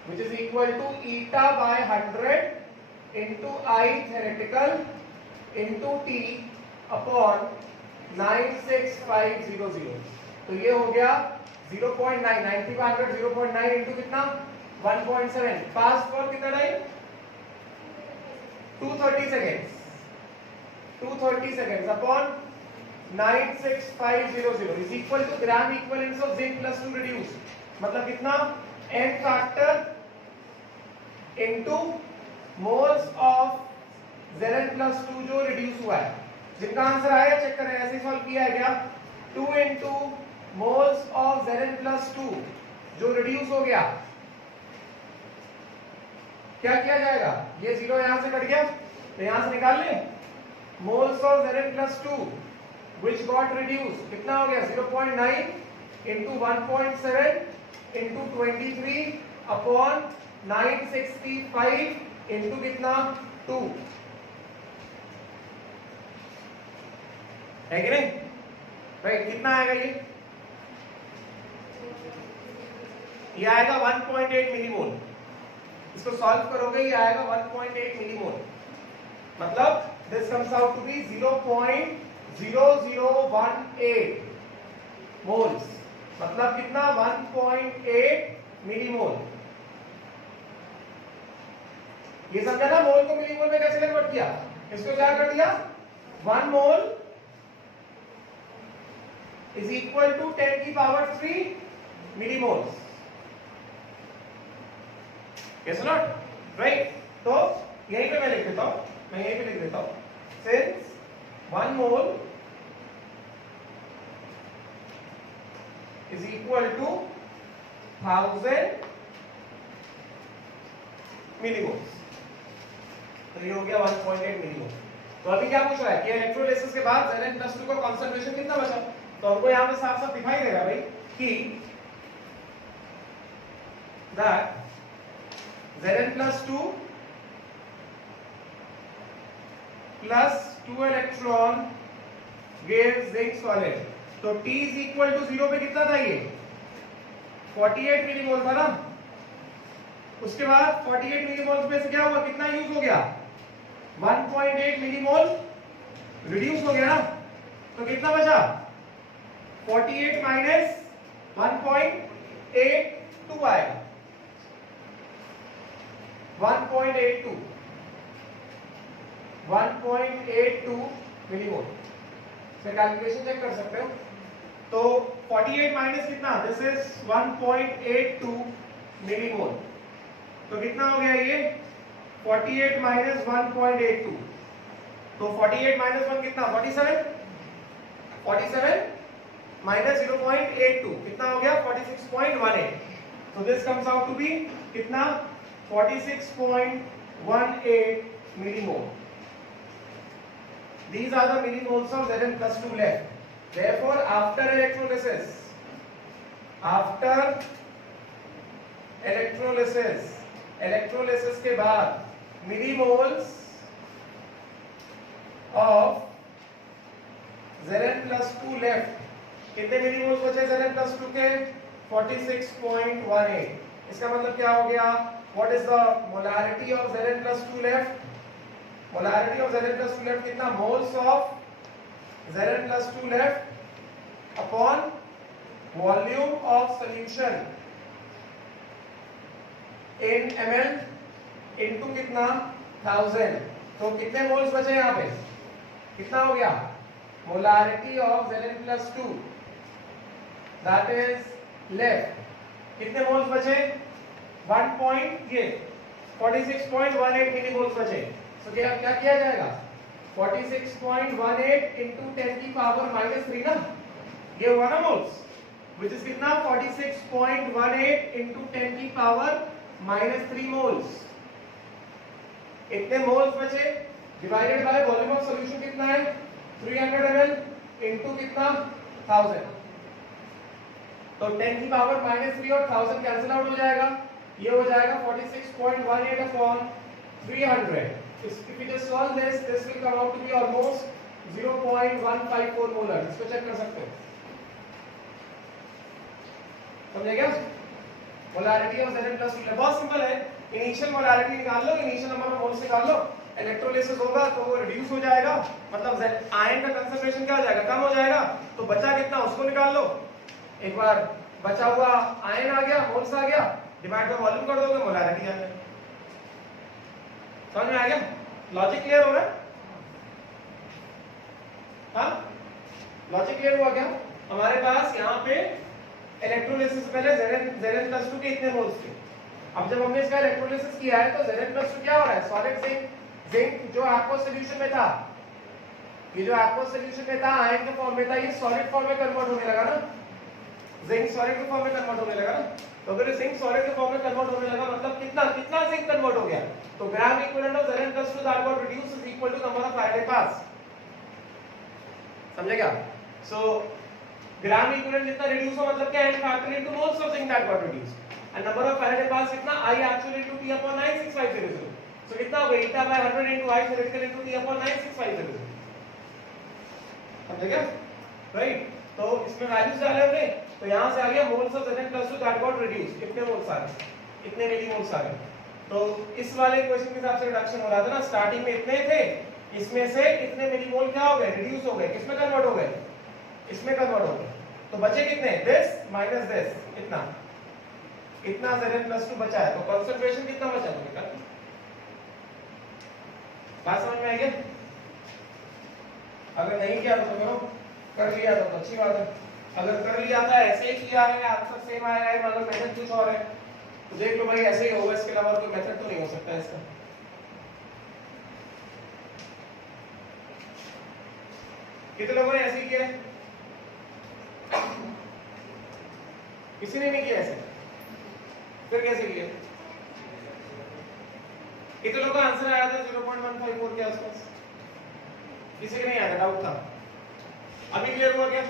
which is equal to eta by 100 into I theoretical into T upon 96500. तो ये हो गया 0.9 90 by 100 0.9 into कितना 1.7 पास फॉर कितना time 230 seconds 230 seconds upon 96500 is equal to gram equivalence of zinc plus 2 reduced मतलब कितना n factor into moles of Zn plus 2 जो reduce हुआ है जिनका आंसर आया चेक करें ऐसे सॉल्व किया है क्या 2 into moles of Zn plus 2 जो रिड्यूस हो गया क्या किया जाएगा ये जीरो यहां से कट गया तो यहां से निकाल लें moles of Zn plus 2 which got reduced कितना हो गया 0.9 into 1.7 into 23 upon 965 into कितना 2 है कि नहीं राइट कितना आएगा ये आएगा 1.8 मिलीमोल इसको सॉल्व करोगे ये आएगा 1.8 मिलीमोल मतलब this comes out to be 0.0018 moles मतलब कितना 1.8 मिलीमोल ये समझा ना मोल को मिलीमोल में कैसे कन्वर्ट किया इसको क्या कर दिया 1 मोल is equal to 10 की power 3 millimoles yes not right तो यहीं पे मैं लिख देता हूं मैं यहीं पे लिख देता हूं since 1 mole is equal to 1000 millimoles तो ये हो गया 1.8 मिलीमोल तो अभी क्या पूछ रहा है कि इलेक्ट्रोलिसिस के बाद Zn+2 का कंसंट्रेशन कितना बचा तो हमको यहां पे साफ साफ दिखाई देगा भाई कि that Zn+2 plus 2 electron gives zinc solid तो T is equal to 0 पे कितना था ये 48 मिलीमोल था ना उसके बाद 48 मिलीमोल में से क्या हुआ कितना यूज हो गया 1.8 मिलीमोल रिड्यूस हो गया ना तो कितना बचा 48 माइनस 1.82 आएगा 1.82 मिलीमोल से कैलकुलेशन चेक कर सकते हो तो 48 माइनस कितना दिस इज 1.82 मिलीमोल तो कितना हो गया ये 48 माइनस 1.82 तो 48 माइनस 1 कितना 47 माइनस 0.82 कितना हो गया 46.18 so this comes out to be कितना 46.18 millimole these are the millimoles of Zn+2 left therefore after electrolysis के बाद millimoles of Zn+2 left कितने मिलीमोल्स बचे Zn+2 के 46.18 इसका मतलब क्या हो गया what is the molarity of Zn+2 left molarity of Zn+2 left कितना moles of Zn+2 left upon volume of solution in ml into कितना 1000 तो कितने मोल्स बचे यहां पे कितना हो गया molarity of Zn+2 that is left कितने मोल्स बचे 46.18 मिलीमोल्स बचे तो क्या किया जाएगा 46.18 into 10 की पावर -3 ना ये हुआ ना मोल्स which is कितना 46.18 into 10 की पावर -3 मोल्स इतने मोल्स बचे divided by volume of solution कितना है 300 ml into कितना 1000 तो 10 की पावर -3 और 1000 कैंसिल आउट हो जाएगा, ये हो जाएगा 46.18 upon 300. If we just solve this, this will come out to be almost 0.154 molar. इसको चेक कर सकते हो, समझे क्या? मोलारिटी ऑफ Zn+2 बहुत सिंपल है. इनिशियल मोलारिटी निकाल लो, इनिशियल नंबर ऑफ मोल्स निकाल लो, इलेक्ट्रोलिसिस होगा तो वो रिड्यूस हो जाएगा, मतलब आयन का कंसंट्रेशन क्या हो जाएगा, कम हो जाएगा. तो बचा कितना उसको निकाल लो. एक बार बचा हुआ आयन आ गया, मोल्स आ गया, डिवाइड बाय वॉल्यूम कर दोगे, मोलारिटी आ जाएगी. समझ में आ गया? लॉजिक क्लियर हो रहा है? हाँ, लॉजिक क्लियर हुआ क्या? हमारे पास यहाँ पे इलेक्ट्रोलिसिस पहले Zn+2 के इतने मोल्स थे. अब जब हमने इसका इलेक्ट्रोलिसिस किया है तो Zn+2 क्या हो रहा है, सॉलिड जिंक जो एक्वस सॉल्यूशन में था, ये जो एक्वस सॉल्यूशन में था आयन के फॉर्म में था, ये सॉलिड फॉर्म में कन्वर्ट होने लगा ना, जिंक सॉलिड के फॉर्म में कन्वर्ट होने लगा ना. तो अगर जिंक सॉलिड के फॉर्म में कन्वर्ट होने लगा मतलब कितना जिंक कन्वर्ट हो गया, तो gram equivalent of Zn+2 that got reduced is equal to number of Faraday pass. समझे क्या? सो ग्राम इक्विवेलेंट जितना रिड्यूस हो मतलब क्या है, factor into moles of zinc that got reduced, and number of Faraday pass कितना, I actually into T upon 96500. सो कितना हो गया, eta by 100 into I theoretical into T upon 96500. समझे क्या? राइट. तो इसमें वैल्यूज डाले हमने, तो यहां से आ गया moles of Zn+2 that got reduced. कितने मोल्स आ गए, कितने मिलीमोल्स आ गए. तो इस वाले क्वेश्चन के हिसाब से रिडक्शन हो रहा था ना, स्टार्टिंग में इतने थे, इसमें से कितने मिलीमोल क्या हो गए, रिड्यूस हो गए, किसमें कन्वर्ट हो गए, इसमें कन्वर्ट हो गए. तो बचे कितने, दिस माइनस दिस, इतना Zn+2 बचा है. तो कंसंट्रेशन कितना बचा तो निकाल. बात समझ में आई क्या? अगर नहीं किया तो करो, कर लिया तो अच्छी बात है. अगर कर लिया था, ऐसे ही किया है, आंसर सेम आया है, मगर मेथड कुछ और है, तो देख लो भाई ऐसे ही होगा, इसके अलावा कोई मेथड तो नहीं हो सकता है इसका. कितने लोगों ने ऐसे ही किया है? किसी ने नहीं किया ऐसे? फिर कैसे किया? कितने लोगों का आंसर आया था 0.154 के आसपास? किसी के नहीं आया था, डाउट था. अभी क्लियर हुआ क्या?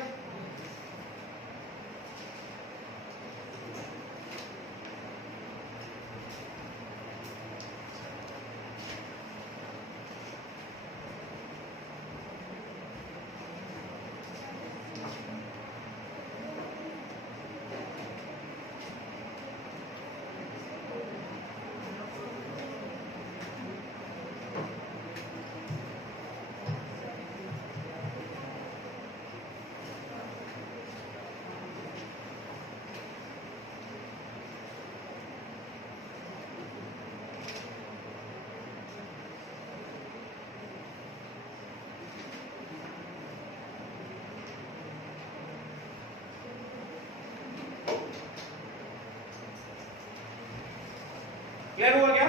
क्लियर हुआ क्या?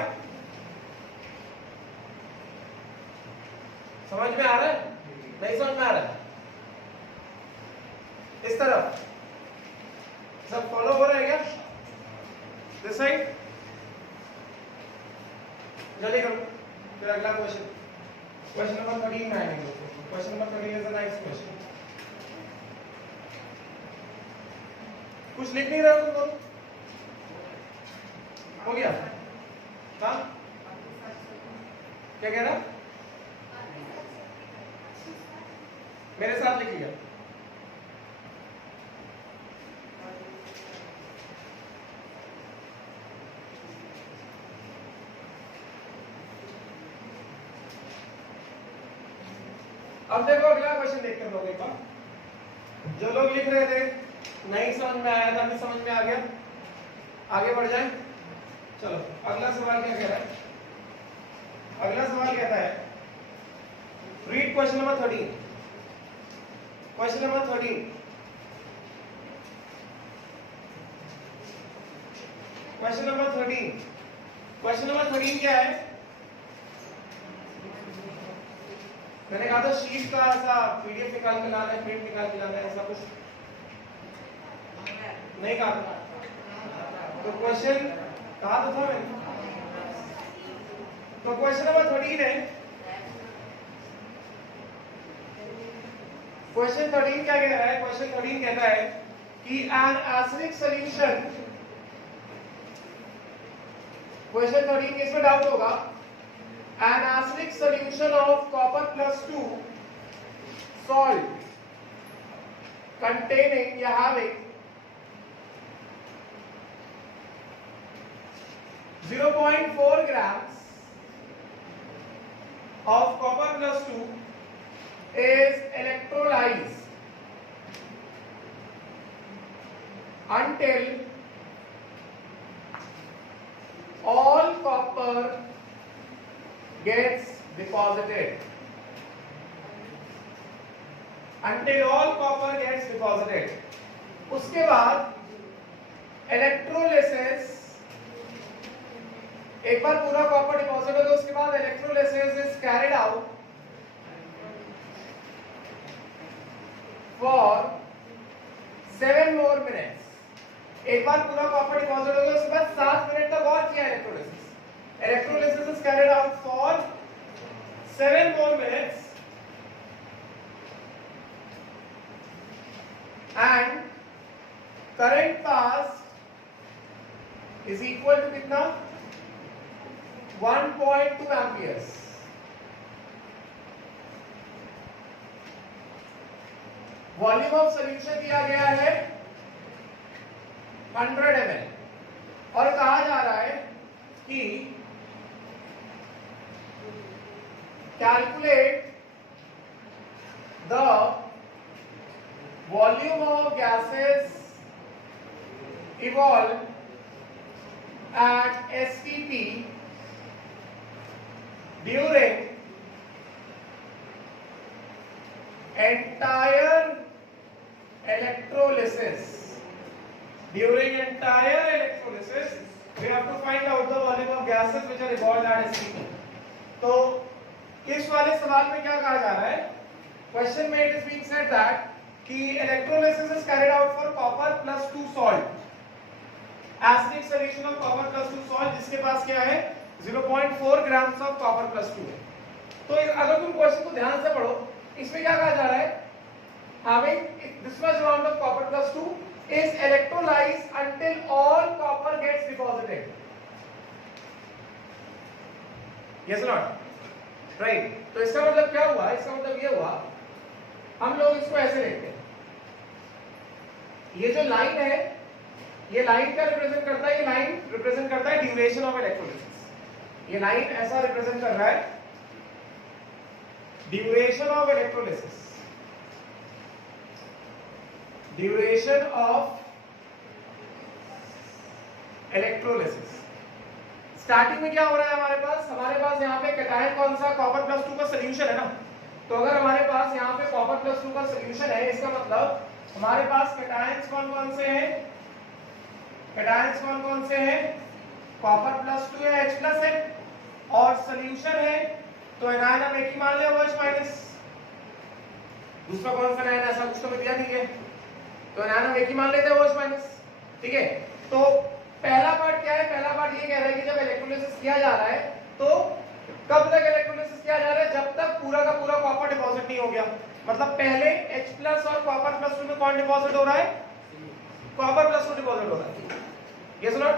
समझ में आ रहा है, नहीं समझ में आ रहा है? इस तरफ सब फॉलो हो रहा है क्या? दिस साइड जल्दी करो. फिर अगला क्वेश्चन, क्वेश्चन नंबर 13 में आएंगे. Question number 13 is the next question. कुछ लिख नहीं रहे हो? हो गया? हाँ, क्या कह रहा? मेरे साथ लिख लिया. अब देखो अगला क्वेश्चन देख कर लोग एक बार. जो लोग लिख रहे थे नहीं समझ में आया था, अभी समझ में आ गया, आगे बढ़ जाए. चलो अगला सवाल क्या कह रहा है? अगला सवाल कहता है, read question number 13. Question number 13. Question number 13. Question number 13 क्या है? मैंने कहा था शीट का ऐसा पीडीएफ निकाल के लाना है, प्रिंट निकाल के लाना है, ऐसा कुछ नहीं कहा था. तो क्वेश्चन कहा तो था मैंने. तो क्वेश्चन नंबर 13 है. क्वेश्चन 13 क्या कह रहा है? क्वेश्चन 13 कहता है कि कि an acidic solution, क्वेश्चन 13 के इसमें डाउट होगा, an acidic solution of copper plus 2 salt containing या having 0.4 grams of copper plus 2 is electrolyzed until all copper gets deposited. Until all copper gets deposited. उसके बाद electrolysis, एक बार पूरा copper deposit हो गया उसके बाद electrolysis is carried out for 7 more minutes. एक बार पूरा कॉपर डिपॉजिट हो गया उसके बाद 7 मिनट तक और किया electrolysis. Electrolysis is carried out for 7 more minutes and current passed is equal to कितना 1.2 amperes. वॉल्यूम ऑफ सॉल्यूशन दिया गया है 100 ml और कहा जा रहा है कि calculate the volume of gases evolve at STP during entire electrolysis. During entire electrolysis, we have to find out the volume of gases which are evolved at STP. तो इस वाले सवाल में क्या कहा जा रहा है? Question में it is being said that कि electrolysis is carried out for copper plus 2 salt. Acidic solution of copper plus 2 salt जिसके पास क्या है 0.4 grams of copper plus 2 है. तो अगर तुम क्वेश्चन को ध्यान से पढ़ो इसमें क्या कहा जा रहा है having this much amount of copper plus 2 is electrolyzed until all copper gets deposited. Yes or not? Right. तो इसका मतलब क्या हुआ? इसका मतलब ये हुआ हम लोग इसको ऐसे लिखते हैं ये जो लाइन है ये लाइन क्या रिप्रेजेंट करता है? ये लाइन रिप्रेजेंट करता है ड्यूरेशन ऑफ इलेक्ट्रोलिसिस. ये लाइन ऐसा रिप्रेजेंट कर रहा है duration of electrolysis. Duration of electrolysis. Starting में क्या हो रहा है हमारे पास यहाँ पे कैटायन कौन सा कॉपर प्लस 2 का सॉल्यूशन है ना. तो अगर हमारे पास यहाँ पे कॉपर प्लस 2 का सॉल्यूशन है इसका मतलब हमारे पास कैटायंस कौन कौन से हैं? कैटायंस कौन कौन से हैं? कॉपर प्लस 2 है, H प्लस है और सॉल्यूशन है तो एनायन हम एक ही मान ले OH माइनस. दूसरा कौन सा एनायन ऐसा कुछ तो दिया नहीं है तो एनायन हम एक ही मान लेते हैं OH माइनस. ठीक है. तो पहला पार्ट क्या है? पहला पार्ट ये कह रहा है कि जब इलेक्ट्रोलिसिस किया जा रहा है तो कब तक इलेक्ट्रोलिसिस किया जा रहा है? जब तक पूरा का पूरा कॉपर डिपॉजिट नहीं हो गया. मतलब पहले H प्लस और कॉपर प्लस 2 में कौन डिपॉजिट हो रहा है? कॉपर प्लस 2 डिपॉजिट हो रहा है. यस और नॉट?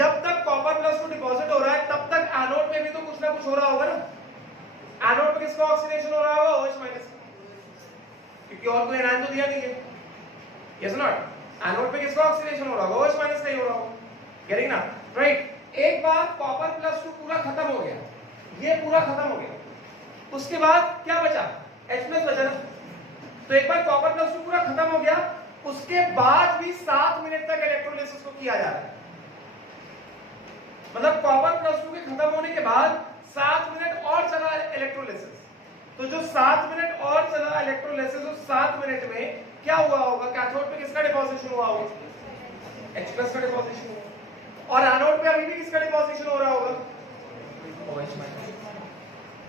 जब तक कॉपर प्लस 2 डिपॉजिट हो रहा है तब तक एनोड में भी तो कुछ ना कुछ हो रहा होगा ना. एनोड में किसका ऑक्सीडेशन हो रहा होगा? OH minus. क्योंकि और कोई एनायन तो दिया नहीं है. यस और नॉट? एनोड पे किसका ऑक्सीडेशन हो रहा होगा? OH माइनस का ही हो रहा होगा. गेटिंग ना? राइट. एक बार कॉपर प्लस 2 पूरा खत्म हो गया, ये पूरा खत्म हो गया, उसके बाद क्या बचा? H प्लस बचा ना. तो एक बार कॉपर प्लस 2 पूरा खत्म हो गया उसके बाद भी 7 मिनट तक इलेक्ट्रोलिसिस को किया जा रहा है. मतलब कॉपर प्लस 2 के खत्म होने के बाद 7 मिनट और चला इलेक्ट्रोलिसिस. तो जो 7 मिनट और चला इलेक्ट्रोलिसिस उस 7 मिनट में क्या हुआ होगा? कैथोड पे किसका डिपॉजिशन हुआ होगा? H प्लस का डिपॉजिशन हुआ. और एनोड पे अभी भी किसका डिपॉजिशन हो रहा होगा? OH minus.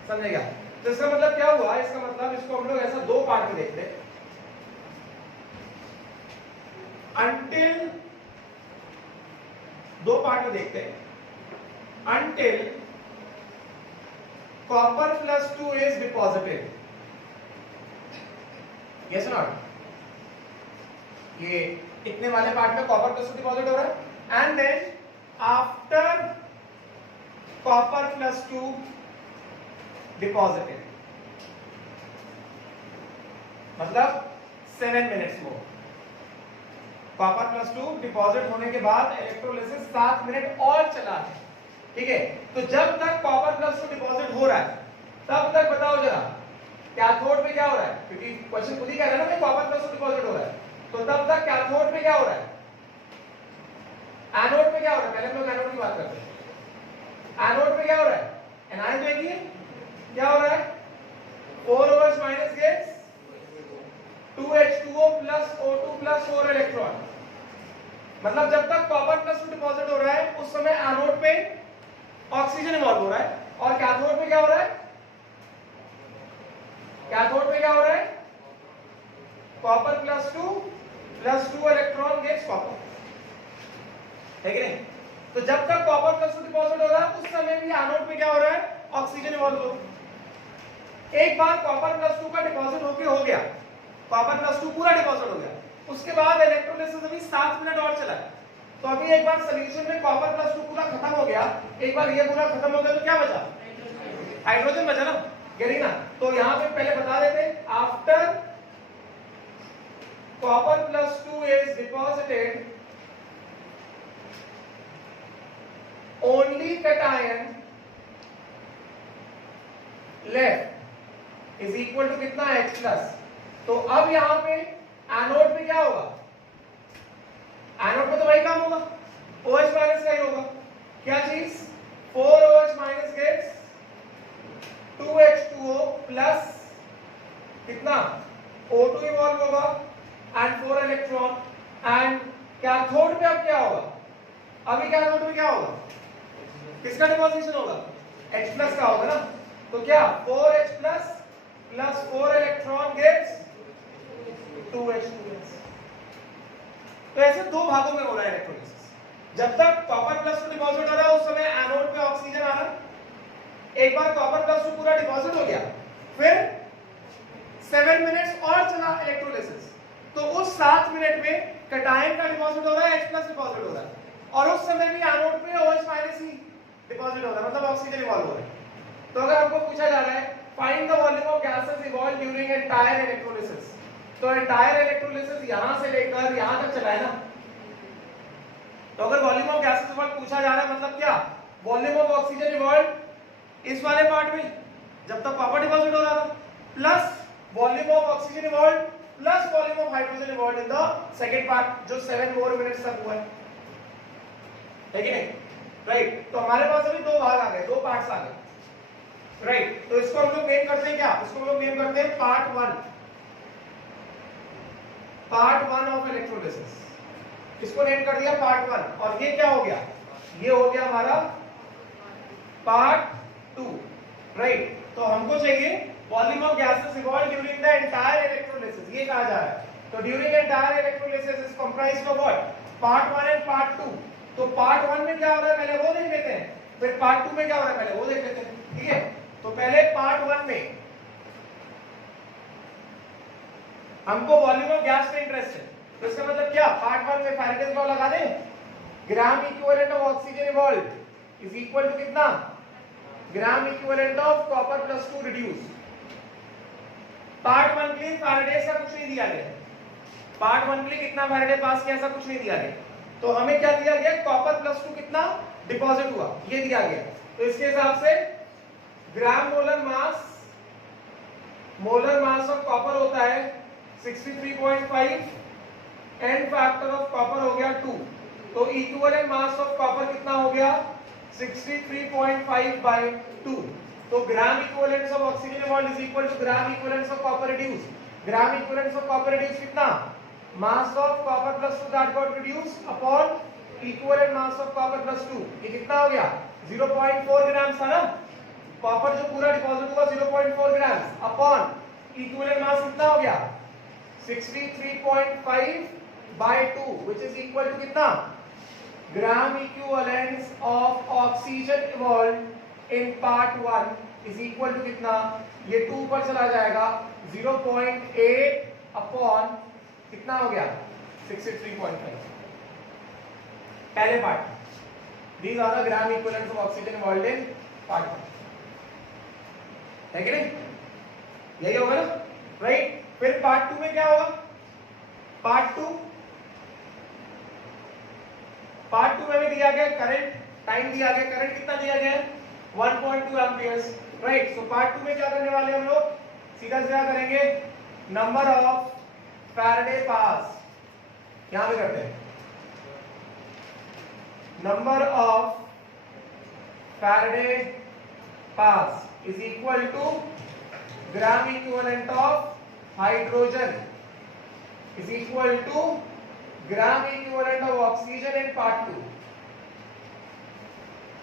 समझेगा? तो इसका मतलब क्या हुआ? इसका मतलब इसको हम लोग ऐसा दो पार्ट में देखते हैं. Until दो पार्ट में देखते हैं. Until copper plus 2 is deposited. Yes or not? ये इतने वाले पार्ट में कॉपर प्लस 2 डिपॉजिट हो रहा है and then after copper plus 2 deposited, मतलब 7 minutes more. Copper plus 2 deposit होने के बाद इलेक्ट्रोलिसिस 7 मिनट और चला है, ठीक है। तो जब तक कॉपर प्लस 2 डिपॉजिट हो रहा है तब तक बताओ जरा कैथोड पे क्या हो रहा है, क्योंकि क्वेश्चन खुद ही कह रहा है ना कि कॉपर प्लस 2 डिपॉजिट हो रहा है, तो तब तक कैथोड पे क्या हो रहा है, एनोड पे क्या हो रहा है। पहले हम लोग एनोड की बात करते हैं। एनोड पे क्या हो रहा है, एनायन देखिए क्या हो रहा है, 4 OH minus gets 2H2O plus O2 plus 4 electron. मतलब जब तक कॉपर प्लस 2 डिपॉजिट हो रहा है उस समय एनोड पे ऑक्सीजन इवॉल्व हो रहा है, और कैथोड पे क्या हो रहा है, कैथोड पे क्या हो रहा है, copper plus 2 electron gets copper, है कि नहीं। तो जब तक कॉपर प्लस 2 डिपॉजिट हो रहा है उस समय भी एनोड पे क्या हो रहा है, ऑक्सीजन इवॉल्व हो। एक बार कॉपर प्लस 2 का डिपॉजिट होके हो गया, कॉपर प्लस 2 पूरा डिपॉजिट हो गया, उसके बाद इलेक्ट्रोलिसिस अभी 7 मिनट और चला है। तो अभी एक बार सॉल्यूशन में कॉपर प्लस 2 पूरा खत्म हो गया, एक बार ये पूरा खत्म हो गया तो क्या बचा, हाइड्रोजन बचा ना, गेरी ना। तो यहां पे पहले बता देते, after copper plus 2 is deposited only cation left is equal to कितना, H प्लस। तो अब यहां पे एनोड पे क्या होगा, एनोड पे तो वही काम होगा, OH माइनस का ही होगा। क्या चीज, 4 OH minus gets 2H2O plus कितना, O2 इवॉल्व होगा एंड 4 इलेक्ट्रॉन। एंड कैथोड पे अब क्या होगा, अभी कैथोड पे क्या होगा, किसका डिपोजिशन होगा, H प्लस का होगा ना। तो क्या 4H plus plus 4 electron gets 2H2 plus. तो ऐसे दो भागों में हो रहा है इलेक्ट्रोलिसिस। जब तक कॉपर प्लस 2 डिपॉजिट हो रहा है उस समय एनोड पे ऑक्सीजन आ रहा है। एक बार कॉपर प्लस 2 पूरा डिपॉजिट हो गया, फिर 7 मिनट्स और चला इलेक्ट्रोलिसिस, तो उस 7 मिनट में कैटायन का डिपॉजिट हो रहा है, H प्लस डिपॉजिट हो रहा है, और उस समय भी एनोड पे OH माइनस ही डिपॉजिट हो रहा है, मतलब ऑक्सीजन इवॉल्व हो रहा है। तो अगर आपको पूछा जा रहा है find the volume of gases evolve during entire electrolysis, तो एंटायर इलेक्ट्रोलिसिस यहां से लेकर यहां तक चला है ना। तो अगर वॉल्यूम ऑफ गैसेस इवॉल्व पूछा जा रहा है मतलब क्या, वॉल्यूम ऑफ ऑक्सीजन इवॉल्व इस वाले पार्ट में जब तक कॉपर डिपॉजिट हो रहा था, plus volume of oxygen evolve plus volume of hydrogen evolve in the second part जो 7 more मिनट्स तक हुआ है कि नहीं, राइट। तो हमारे पास अभी दो भाग आ गए, दो पार्ट्स आ गए, राइट। तो इसको हम लोग नेम करते हैं क्या, इसको हम लोग नेम करते हैं पार्ट 1 ऑफ इलेक्ट्रोलिसिस। इसको नेम कर दिया पार्ट 1, और ये क्या हो गया, ये हो गया हमारा पार्ट 2, राइट। तो हमको चाहिए volume of gases evolve during the entire electrolysis, ये कहा जा रहा है। तो during entire electrolysis is comprised of what, part 1 and part 2। तो पार्ट 1 में क्या हो रहा है पहले वो देख लेते हैं, फिर पार्ट 2 में क्या हो रहा है पहले वो देख लेते हैं, ठीक है। तो पहले पार्ट 1 में हमको वॉल्यूम ऑफ गैस में इंटरेस्ट है, तो इसका मतलब क्या, पार्ट 1 में फैराडेज लॉ लगा दें, gram equivalent of oxygen evolve is equal to कितना, gram equivalent of copper plus 2 reduce. Part 1 के लिए फैराडेज का कुछ नहीं दिया गया, पार्ट 1 के लिए कितना फैराडे पास किया ऐसा कुछ नहीं दिया गया। तो हमें क्या दिया गया, कॉपर प्लस 2 कितना डिपॉजिट हुआ ये दिया गया। तो इसके हिसाब से ग्राम मोलर मास ऑफ कॉपर होता है 63.5, एन फैक्टर ऑफ कॉपर हो गया 2, तो इक्विवेलेंट मास ऑफ कॉपर कितना हो गया 63.5 by 2। तो gram equivalence of oxygen evolve is equal to gram equivalence of copper reduce. Gram equivalence of copper reduce कितना, mass of copper plus 2 that got reduced upon equivalent mass of copper plus 2, ये कितना हो गया 0.4 ग्राम था ना, copper जो पूरा deposit हुआ 0.4 ग्राम अपॉन इक्विवेलेंट मास कितना हो गया 63.5 by 2 which is equal to कितना, gram equivalence of oxygen evolve in part 1 is equal to कितना, ये 2 पर चला जाएगा 0.8 अपॉन कितना हो गया 63.5 पहले part. These are the gram equivalents of oxygen involved in part 1, है कि नहीं? यही होगा ना, राइट? फिर पार्ट 2 में क्या होगा? पार्ट 2 में भी दिया गया करंट, टाइम दिया गया, करंट कितना दिया गया है? 1.2 एम्पियर्स, राइट? सो पार्ट 2 में क्या करने वाले हम लोग? सीधा सीधा करेंगे नंबर ऑफ फैराडे पास, यहां पे करते हैं number of Faraday pass is equal to gram equivalent of hydrogen is equal to gram equivalent of oxygen in part 2।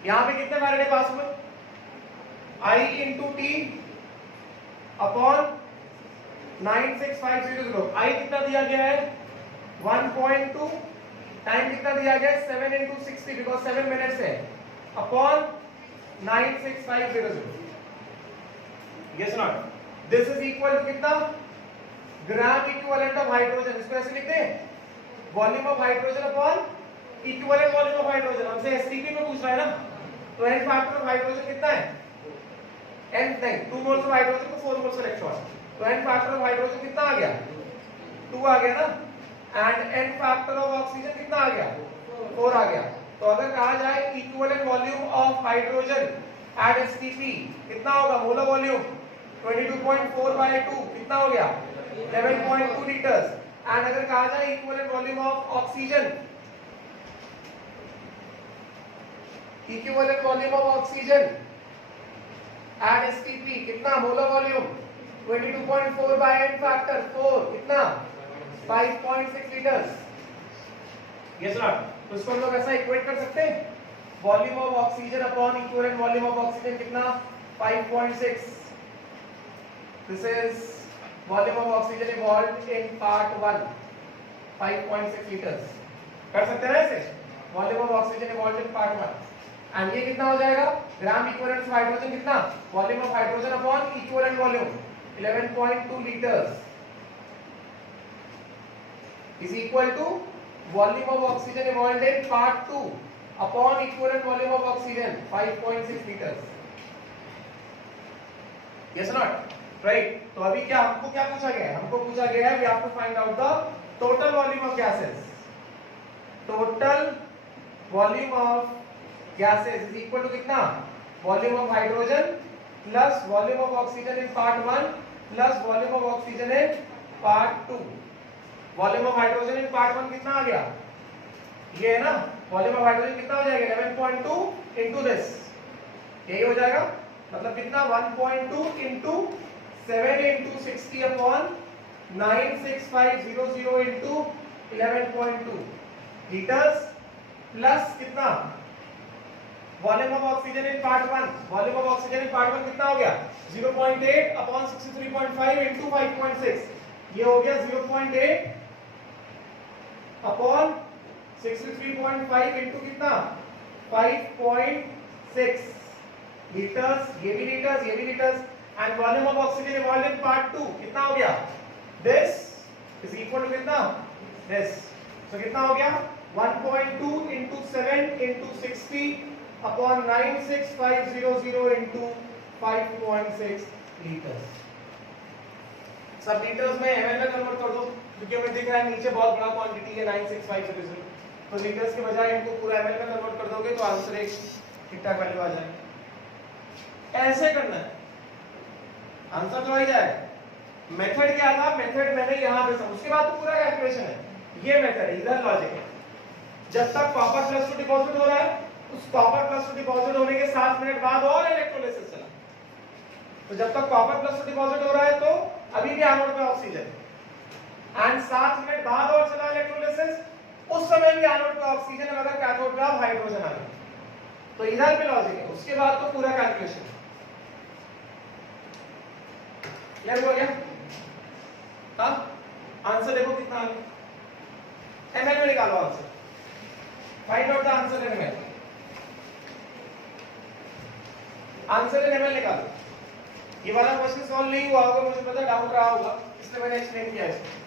यहां पे कितने फैराडे पास हुए? I into T upon 96500। I कितना दिया गया है? 1.2। टाइम कितना दिया गया है? 7 इंटू 60 बिकॉज 7 मिनट्स है, upon 96500। Yes not? This is equal to कितना? ग्राम इक्विवेलेंट ऑफ हाइड्रोजन, इसको ऐसे लिखते हैं volume of hydrogen upon equivalent volume of hydrogen. हमसे एसटीपी में पूछ रहा है ना, तो एन फैक्टर ऑफ हाइड्रोजन कितना है? एन नहीं, 2 मोल्स ऑफ हाइड्रोजन को 4 मोल्स इलेक्ट्रॉन, तो एन फैक्टर ऑफ हाइड्रोजन कितना आ गया? 2 आ गया ना। And n factor of oxygen कितना आ गया? 4 आ गया। तो अगर कहा जाए equivalent volume of hydrogen at STP कितना होगा? मोलर वॉल्यूम 22.4/2 कितना हो गया? 11.2 लीटर्स। एंड अगर कहा जाए equivalent volume of oxygen, equivalent volume of oxygen at STP कितना? मोलर वॉल्यूम 22.4/n फैक्टर 4 कितना? 5.6 लीटर्स। Yes not? तो इसको हम लोग ऐसा इक्वेट कर सकते हैं, volume of oxygen upon equivalent volume of oxygen कितना? 5.6। This is volume of oxygen evolved in part 1, 5.6 litres. कर सकते हैं ऐसे, volume of oxygen evolved in part 1। And ये कितना हो जाएगा? ग्राम इक्विवेलेंट ऑफ हाइड्रोजन कितना? Volume of hydrogen upon equivalent volume 11.2 litres is equal to volume of oxygen evolved in part 2 upon equivalent volume of oxygen 5.6 liters. Yes or not? Right? तो अभी क्या हमको क्या पूछा गया है? हमको पूछा गया है we have to find out the total volume of gases. Total volume of gases is equal to कितना? Volume of hydrogen plus volume of oxygen in part 1 plus volume of oxygen in part 2. Volume of hydrogen in part 1 कितना आ गया? ये है ना, volume of hydrogen कितना हो जाएगा? 11.2 इनटू दिस, यही हो जाएगा। मतलब कितना? 1.2 into 7 into 60 upon 96500 into 11.2 litres plus कितना? Volume of oxygen in part 1, volume of oxygen in part 1 कितना हो गया? 0.8 अपॉन 63.5 इनटू 5.6, ये हो गया 0.8 अपॉन 63.5 इनटू कितना? 5.6 लीटर्स, ये भी लीटर्स, ये भी litres. And volume of oxygen evolved in part 2 कितना हो गया? दिस इज इक्वल टू कितना? दिस। सो कितना हो गया? 1.2 into 7 into 60 upon 96500 into 5.6 litres. सब लीटर्स में ml में कन्वर्ट कर दो, क्योंकि हमें दिख रहा है नीचे बहुत बड़ा क्वांटिटी है 96500, तो लीटर्स के बजाय इनको पूरा ml में कन्वर्ट कर दोगे तो आंसर एक ठीक ठाक वैल्यू आ जाएगा। ऐसे करना है, आंसर तो आ ही जाएगा। मेथड क्या था? मेथड मैंने यहाँ पे उसके बाद तो पूरा कैलकुलेशन है। ये मेथड है, इधर लॉजिक है। जब तक कॉपर प्लस 2 डिपॉजिट हो रहा है, उस कॉपर प्लस 2 डिपॉजिट होने के 7 मिनट बाद और इलेक्ट्रोलिसिस चला। तो जब तक कॉपर प्लस 2 डिपॉजिट हो रहा है तो अभी भी एनोड पे ऑक्सीजन, एंड 7 मिनट बाद और चला इलेक्ट्रोलिसिस, उस समय भी एनोड पे ऑक्सीजन है मगर कैथोड पे हाइड्रोजन आ गया। तो इधर पे लॉजिक है, उसके बाद तो पूरा कैलकुलेशन। क्लियर हो गया? हाँ, आंसर देखो कितना आ गया। एमएल में निकालो answer, find out the answer in ML. Answer in ML निकालो। ये वाला क्वेश्चन सॉल्व नहीं हुआ होगा, मुझे पता डाउट रहा होगा, इसलिए मैंने एक्सप्लेन किया इसको।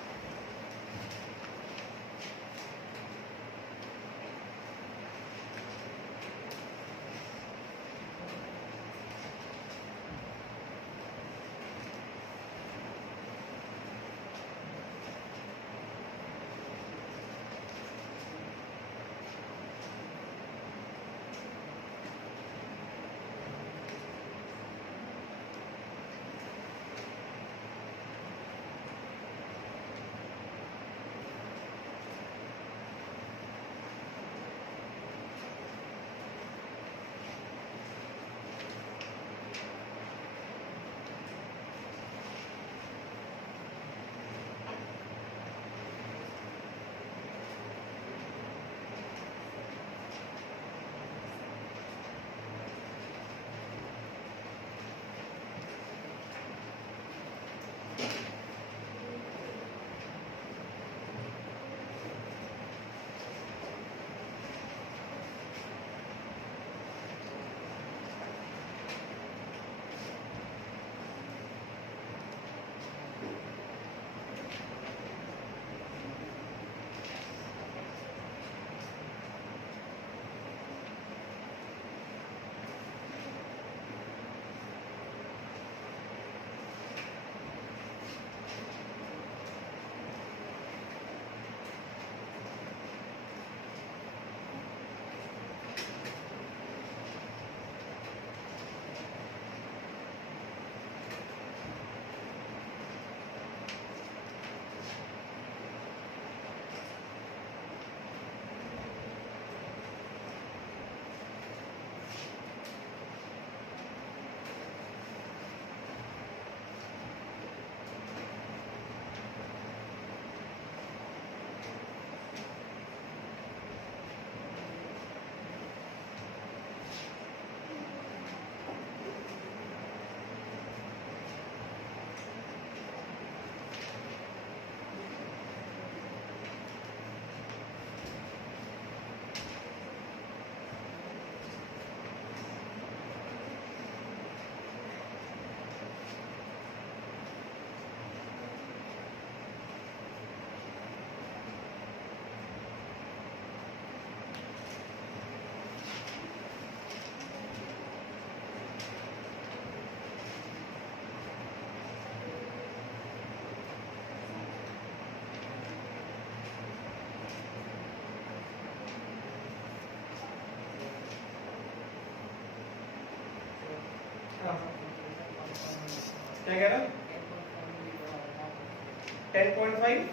क्या कह रहा? 10.5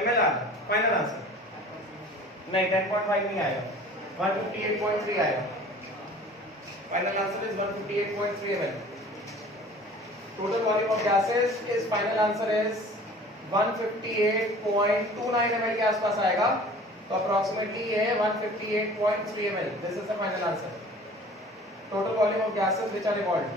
ml आ रहा फाइनल आंसर? नहीं 10.5 नहीं आएगा, 158.3 आएगा। Final answer is 158.3 ml। Total volume of gases is final answer is 158.29 ml के आसपास आएगा। तो अप्रोक्सीमेटली ये है 158.3 ml। This is the final answer. Total volume of gases which are evolved.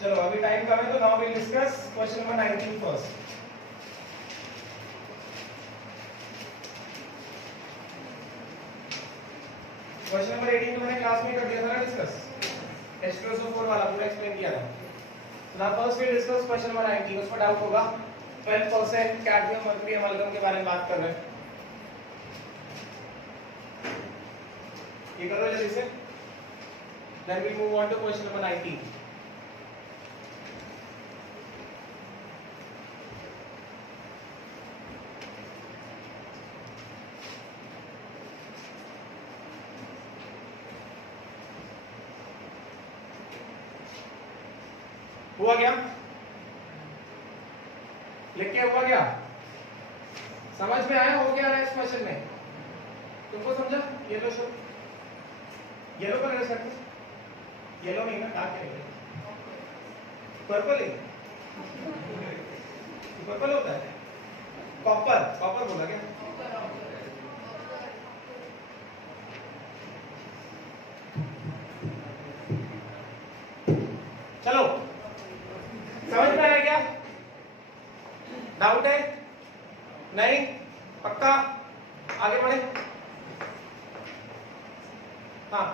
चलो अभी टाइम कम है तो now will discuss question number 19 first. क्वेश्चन नंबर 18 तो मैंने क्लास में कर दिया था ना डिस्कस, H2SO4 वाला पूरा एक्सप्लेन किया था। Now first will discuss question number 19। उसमें डाउट होगा 12% कैडमियम मर्क्यूरी अमलगम के बारे में बात कर रहे हैं। ये करो जल्दी से, then we move on to question number 19। हुआ क्या? लिख के हुआ क्या? समझ में आया? हो गया नेक्स्ट क्वेश्चन में तुमको समझा? येलो शो, येलो कलर है, येलो नहीं ना, डार्क है, पर्पल है, पर्पल होता है, कॉपर, कॉपर बोला क्या? चलो समझ में आया क्या? डाउट है? नहीं? पक्का? आगे बढ़े? हाँ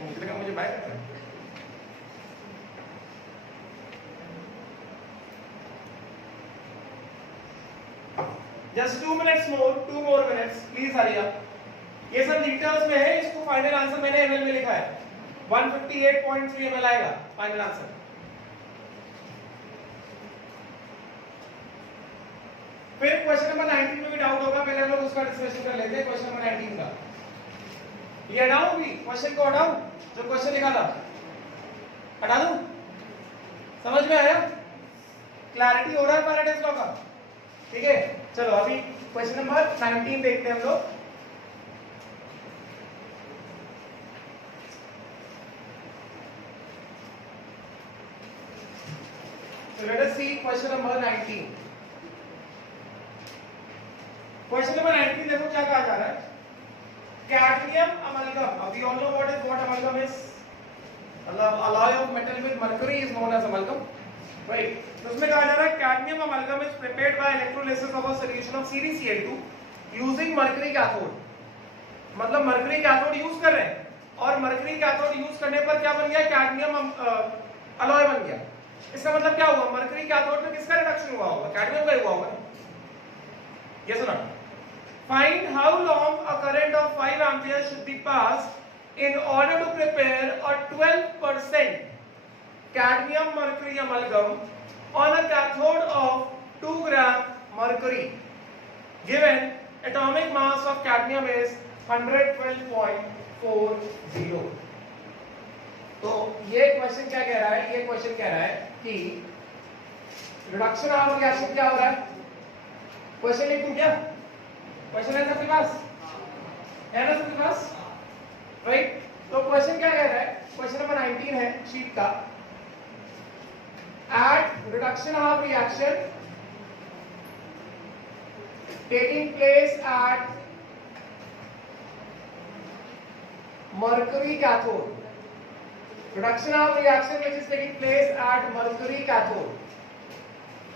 मुझे बाय करना है। Just 2 minutes more, 2 more minutes, please hurry up. ये सब लीटर्स में है, इसको फाइनल आंसर मैंने ml में लिखा है। 158.3 ml आएगा फाइनल आंसर। फिर क्वेश्चन नंबर 19 में भी डाउट होगा, पहले हम लोग उसका डिस्कशन कर लेते हैं। क्वेश्चन नंबर 19 का ये हटाऊं भी, क्वेश्चन को हटाऊं जो क्वेश्चन लिखा था, हटा दूं? समझ में आया? क्लैरिटी हो रहा है फैराडेज लॉ का? ठीक है, चलो अभी क्वेश्चन नंबर 19 देखते हैं हम लोग। So let us see question number 19. Question number 19 देखो क्या कहा जा रहा है? Cadmium amalgam. We all know what amalgam is. Alloy of metal with mercury is known as amalgam, right? तो उसमें कहा जा रहा है cadmium amalgam is prepared by electrolysis of a solution of CrCl2 using mercury cathode. मतलब mercury cathode use कर रहे हैं और mercury cathode यूज करने पर क्या बन गया? cadmium alloy बन गया। इसका मतलब क्या हुआ? मरकरी कैथोड में किसका रिडक्शन हुआ होगा? कैडमियम का हुआ होगा। यस और no? Find how long a current of 5 ampere should be passed in order to prepare a 12% cadmium mercury amalgam on a cathode of 2 gram mercury given atomic mass of cadmium is 112.40। तो ये question क्या कह रहा है? ये question कह रहा है कि रिडक्शन ऑफ रिएक्शन क्या हो रहा है? क्वेश्चन लिख दूं क्या? क्वेश्चन है सबके पास? है ना सबके पास? राइट? तो क्वेश्चन क्या कह रहा है? क्वेश्चन नंबर 19 है शीट का। At reduction of reaction taking place at mercury cathode, reduction of reaction which is taking place at mercury cathode।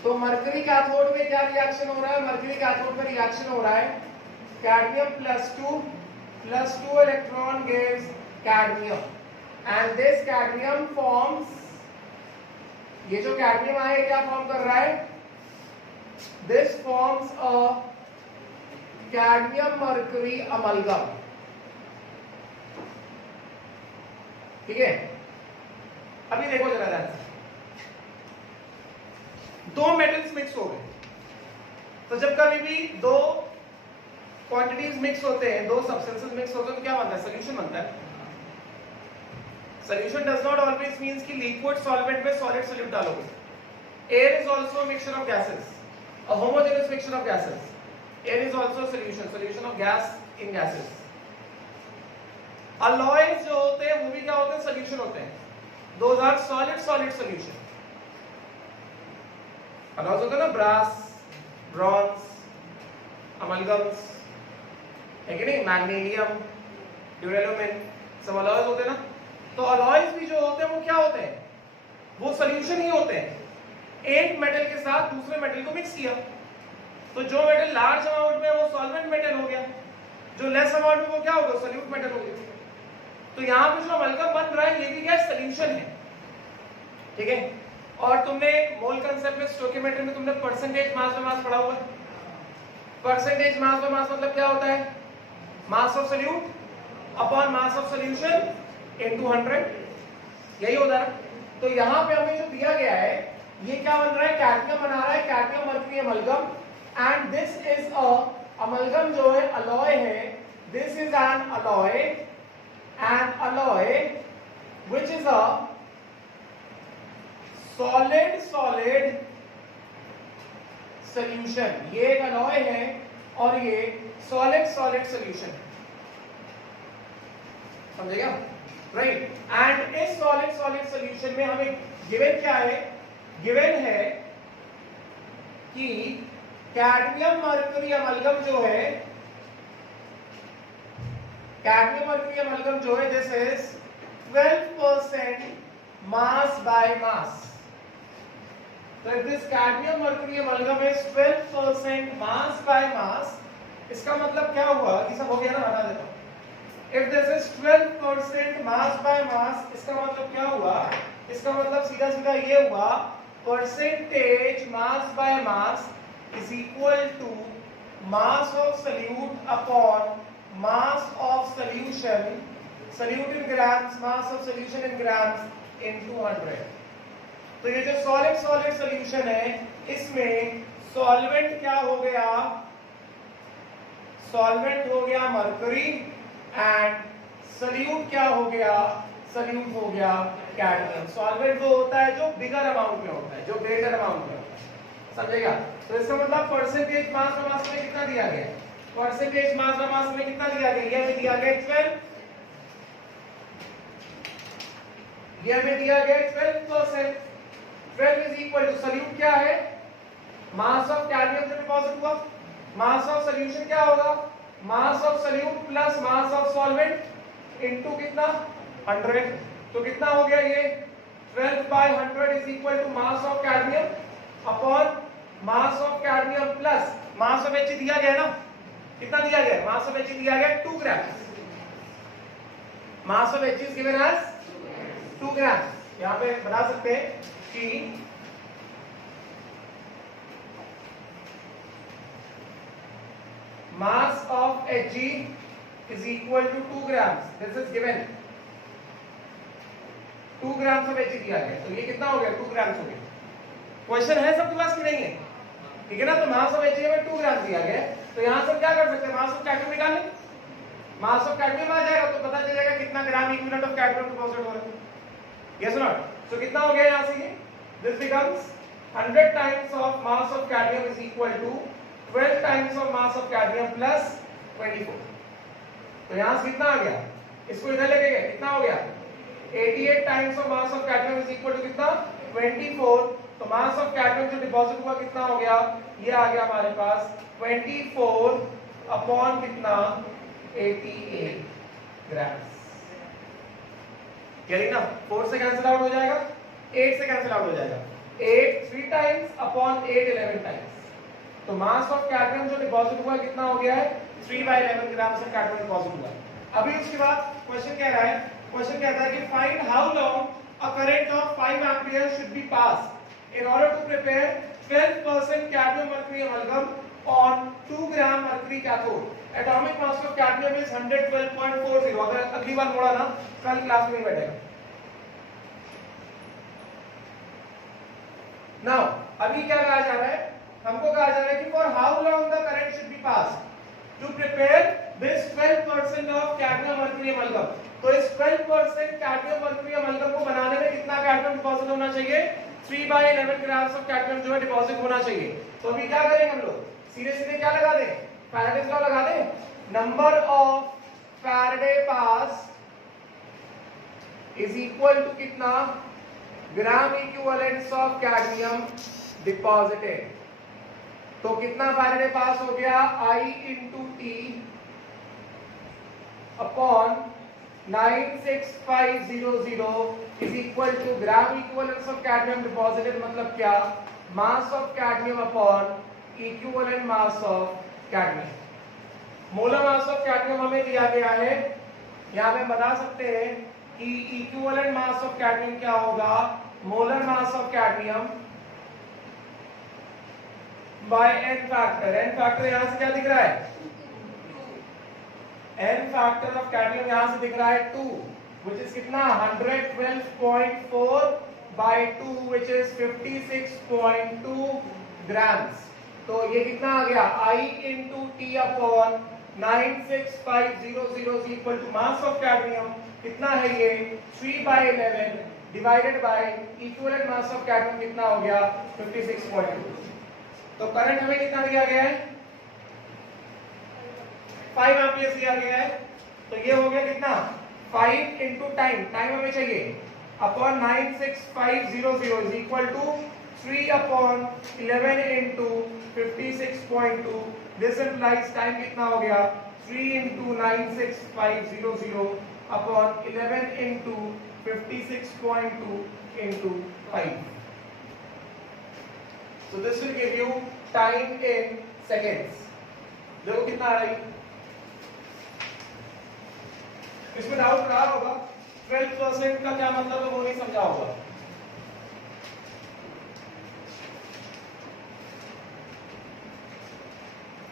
तो mercury cathode में क्या रिएक्शन हो रहा है? mercury cathode में रिएक्शन हो रहा है cadmium plus 2 electron gives cadmium and this cadmium forms, ये जो cadmium है क्या फॉर्म कर रहा है? this forms a cadmium mercury amalgam, ठीक है। अभी देखो जरा ध्यान से, दो मेटल्स मिक्स हो गए, तो जब कभी भी दो क्वांटिटीज मिक्स होते हैं, दो सब्सटेंसेस मिक्स होते हैं, तो क्या बनता है? सोल्यूशन बनता है। Solution does not always means कि लिक्विड सॉल्वेंट में सॉलिड सॉल्यूट डालोगे। Air is also mixture of gases, a homogeneous mixture of gases. Air is also solution, solution of gas in gases. Alloys जो होते हैं वो भी क्या होते हैं? सॉल्यूशन होते हैं। Those are solid solid solution. Alloys होते हैं ना, ब्रास, ब्रॉन्ज, अमलगम्स, है कि नहीं, मैग्नीशियम, ड्यूरेलुमिन, सब अलॉयज होते हैं ना। तो अलॉयज भी जो होते हैं वो क्या होते हैं? वो सॉल्यूशन ही होते हैं। एक मेटल के साथ दूसरे मेटल को मिक्स किया, तो जो मेटल लार्ज अमाउंट में वो सॉल्वेंट मेटल हो गया, जो लेस अमाउंट में वो क्या होगा? सॉल्यूट मेटल हो गया। तो यहां पे जो अमलगम बन रहा है ये भी क्या? सॉल्यूशन है, ठीक है। और तुमने मोल कांसेप्ट में, स्टोइकियोमेट्री में तुमने परसेंटेज मास पे मास पढ़ा हुआ है। परसेंटेज मास पे मास मतलब क्या होता है? Mass of solute upon mass of solution into 100, यही होता है। तो यहां पे हमें जो दिया गया है ये क्या बन रहा है? कैडमियम बना रहा है, cadmium mercury amalgam. And this is a amalgam जो है अलॉय है, this is an alloy, N alloy which is a solid solid solution. ये एक अलॉय है और ये सॉलिड सॉलिड सॉल्यूशन है, समझेगा? राइट। एंड इस सॉलिड सॉलिड सॉल्यूशन में हमें गिवन क्या है? गिवन है कि कैडमियम मर्करी अमलगम जो है, कैडमियम मर्करी अमलगम जो है, this is 12% mass by mass. So if this cadmium mercury amalgam is 12% mass by mass, इसका मतलब क्या हुआ? कि सब हो गया ना, बता देता हूं। If this is 12% mass by mass, इसका मतलब क्या हुआ? इसका मतलब सीधा सीधा ये हुआ, percentage mass by mass is equal to mass of solute upon mass of solution, solute in grams, mass of solution in grams into 100। तो ये जो सॉलिड सॉलिड सॉल्यूशन है, इसमें सॉल्वेंट क्या हो गया? सॉल्वेंट हो गया मरकरी, एंड सॉल्यूट क्या हो गया? सॉल्यूट हो गया कैडमियम। सॉल्वेंट वो होता है जो बिगर अमाउंट में होता है, जो ग्रेटर अमाउंट में होता है, समझेगा? तो इसका मतलब परसेंटेज मास और मास में कितना दिया गया? परसेंटेज मास और मास में कितना दिया गया? ये हमें दिया गया 12, ये हमें दिया गया 12%। 12 is equal to सॉल्यूट क्या है? मास ऑफ कैडमियम जो डिपॉजिट हुआ, मास ऑफ सॉल्यूशन क्या होगा? Mass of solute plus mass of solvent into कितना? 100। तो कितना हो गया ये? 12/100 is equal to mass of cadmium upon mass of cadmium plus mass of H दिया गया ना, कितना दिया गया? मास ऑफ H दिया गया 2 gram. Mass of H is given as 2 gram. यहां पे बता सकते हैं कि mass of Hg is equal to 2 grams. This is given. 2 grams of Hg दिया गया, तो ये कितना हो गया? 2 grams हो गया। क्वेश्चन है सबके पास कि नहीं है? ठीक है ना। तो mass of Hg में 2 grams दिया गया, तो यहां से क्या कर सकते हैं? mass of cadmium निकाल लें। mass of cadmium आ जाएगा तो पता चलेगा कितना gram equivalent of cadmium deposit हो रहा है। Yes or not? So कितना हो गया यहां से ये? This becomes 100 times of mass of cadmium is equal to 12 times of mass of cadmium plus 24। तो यहां से कितना आ गया? इसको इधर लेके गए, कितना हो गया? 88 times of mass of cadmium is equal to कितना? 24। तो mass of cadmium जो डिपॉजिट हुआ कितना हो गया? ये आ गया हमारे पास 24 अपॉन कितना? 88 ग्राम। क्लियर ना? 4 से कैंसिल आउट हो जाएगा, 8 से कैंसिल आउट हो जाएगा। 8 3 टाइम्स अपॉन 8 11 टाइम्स। तो मास ऑफ कैडमियम जो डिपॉजिट हुआ कितना हो गया है? 3/11 ग्राम से कैडमियम डिपॉजिट हुआ। अभी उसके बाद क्वेश्चन कह रहा है, क्वेश्चन कहता है कि find how long a current of 5 ampere should be passed in order to prepare 12% cadmium mercury amalgam on 2 gram mercury cathode. Atomic mass of cadmium is 112.40. अगर अगली बार मोड़ा ना कल क्लास में नहीं बैठेगा. Now अभी क्या कहा जा रहा है? हमको कहा जा रहा है कि for how long the current should be passed to prepare this 12% of cadmium mercury amalgam. तो इस 12% cadmium mercury amalgam को बनाने में कितना cadmium डिपॉजिट होना चाहिए? 3/11 grams of cadmium जो है डिपॉजिट होना चाहिए. तो अभी क्या करेंगे हम लोग? सीधे सीधे क्या लगा दें? फैराडेज लॉ लगा दें. Number of Faraday pass is equal to कितना? Gram equivalence of cadmium deposited. तो कितना फैराडे पास हो गया? I into T अपॉन 96500 is equal to gram equivalence of cadmium deposited. मतलब क्या? Mass of cadmium upon equivalent mass of cadmium. Molar mass of cadmium हमें दिया गया है. यहां पे बता सकते हैं कि इक्विवेलेंट मास ऑफ कैडमियम क्या होगा? Molar mass of cadmium by n factor. n factor यहां से क्या दिख रहा है? n फैक्टर ऑफ कैडमियम यहां से दिख रहा है 2, which is कितना? 112.4 by 2, which is 56.2 grams. तो ये कितना आ गया? I into T upon 96500 is equal to mass of cadmium. कितना है ये? 3/11 divided by equivalent mass of cadmium कितना हो गया? 56.2. तो करंट हमें कितना दिया गया है? 5 एम्पियर दिया गया है. तो ये हो गया कितना? 5 into टाइम. टाइम हमें चाहिए upon 96500 is equal to 3 upon 11 into 56.2. This implies time कितना हो गया? 3 into 96500 upon 11 into 56.2 into 5. So this will give you time in seconds. देखो कितना आ रही. इसमें डाउट रहा होगा 12% का क्या मतलब है वो नहीं समझा होगा.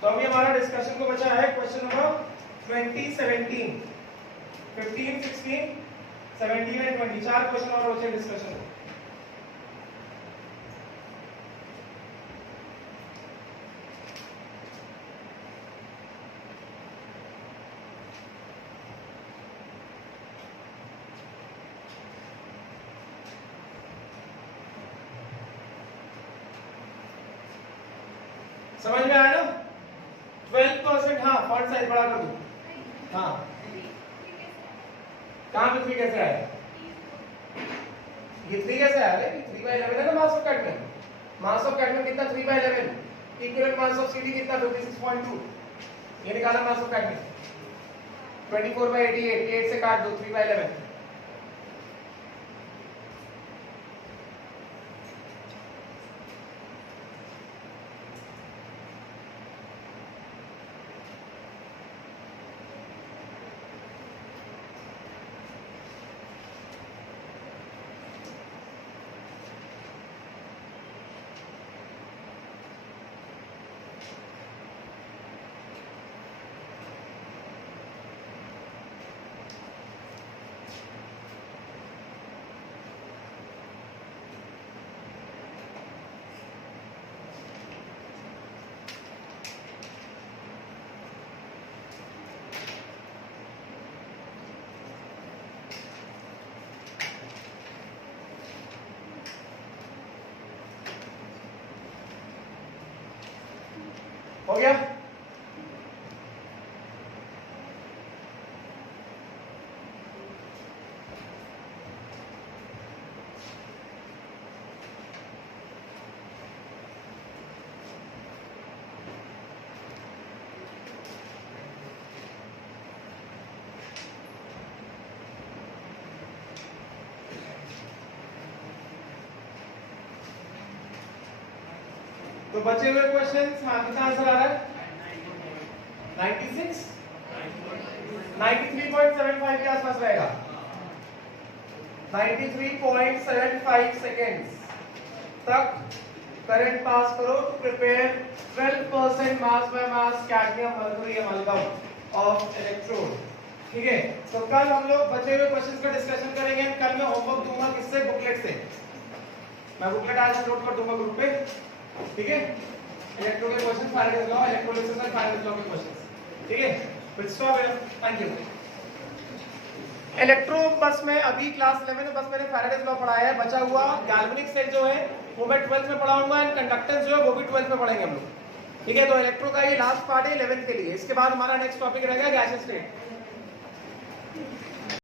तो अभी हमारा डिस्कशन को बचा है क्वेश्चन नंबर 20, 17, 15, 16, 17 एंड 20. 4 क्वेश्चन और बचे डिस्कशन में. समझ में आया ना? 12%. हाँ, फॉन्ट साइज बड़ा कर दूं. हाँ, कहाँ पे 3 कैसे आया? ये 3 कैसे आया? 3/11 है ना मास of cadmium. Mass of cadmium कितना? 3/11. इक्विवेलेंट मास ऑफ CD कितना? 56.2. ये निकाला मास ऑफ कैडमियम. 24/88. 8 से काट दो. 3/11. हो गया? तो बचे हुए क्वेश्चंस. हाँ, कितना आंसर आ रहा है? 96, 93.75 के आसपास रहेगा. 93.75 सेकेंड्स तक करंट पास करो to prepare 12% mass by mass cadmium mercury amalgam of electrode. ठीक है, तो कल हम लोग बचे हुए क्वेश्चंस का डिस्कशन करेंगे। कल मैं होमवर्क दूंगा किससे, बुकलेट से। मैं बुकलेट आज अपलोड कर दूंगा ग्रुप पे। ठीक है, इलेक्ट्रो के क्वेश्चन, फैराडेज लॉ, इलेक्ट्रोलिसिस और फैराडेज लॉ के क्वेश्चंस। ठीक है, फिर स्टॉप है। Thank you. इलेक्ट्रो बस में अभी क्लास 11 में बस मैंने फैराडेज लॉ पढ़ाया है। बचा हुआ गैल्वेनिक सेल जो है वो मैं 12th में पढ़ाऊंगा, एंड कंडक्टेंस जो है वो भी 12th में पढ़ेंगे हम लोग। ठीक है, तो इलेक्ट्रो का ये लास्ट पार्ट है 11th के लिए। इसके बाद हमारा नेक्स्ट टॉपिक रहेगा गैसियस स्टेट।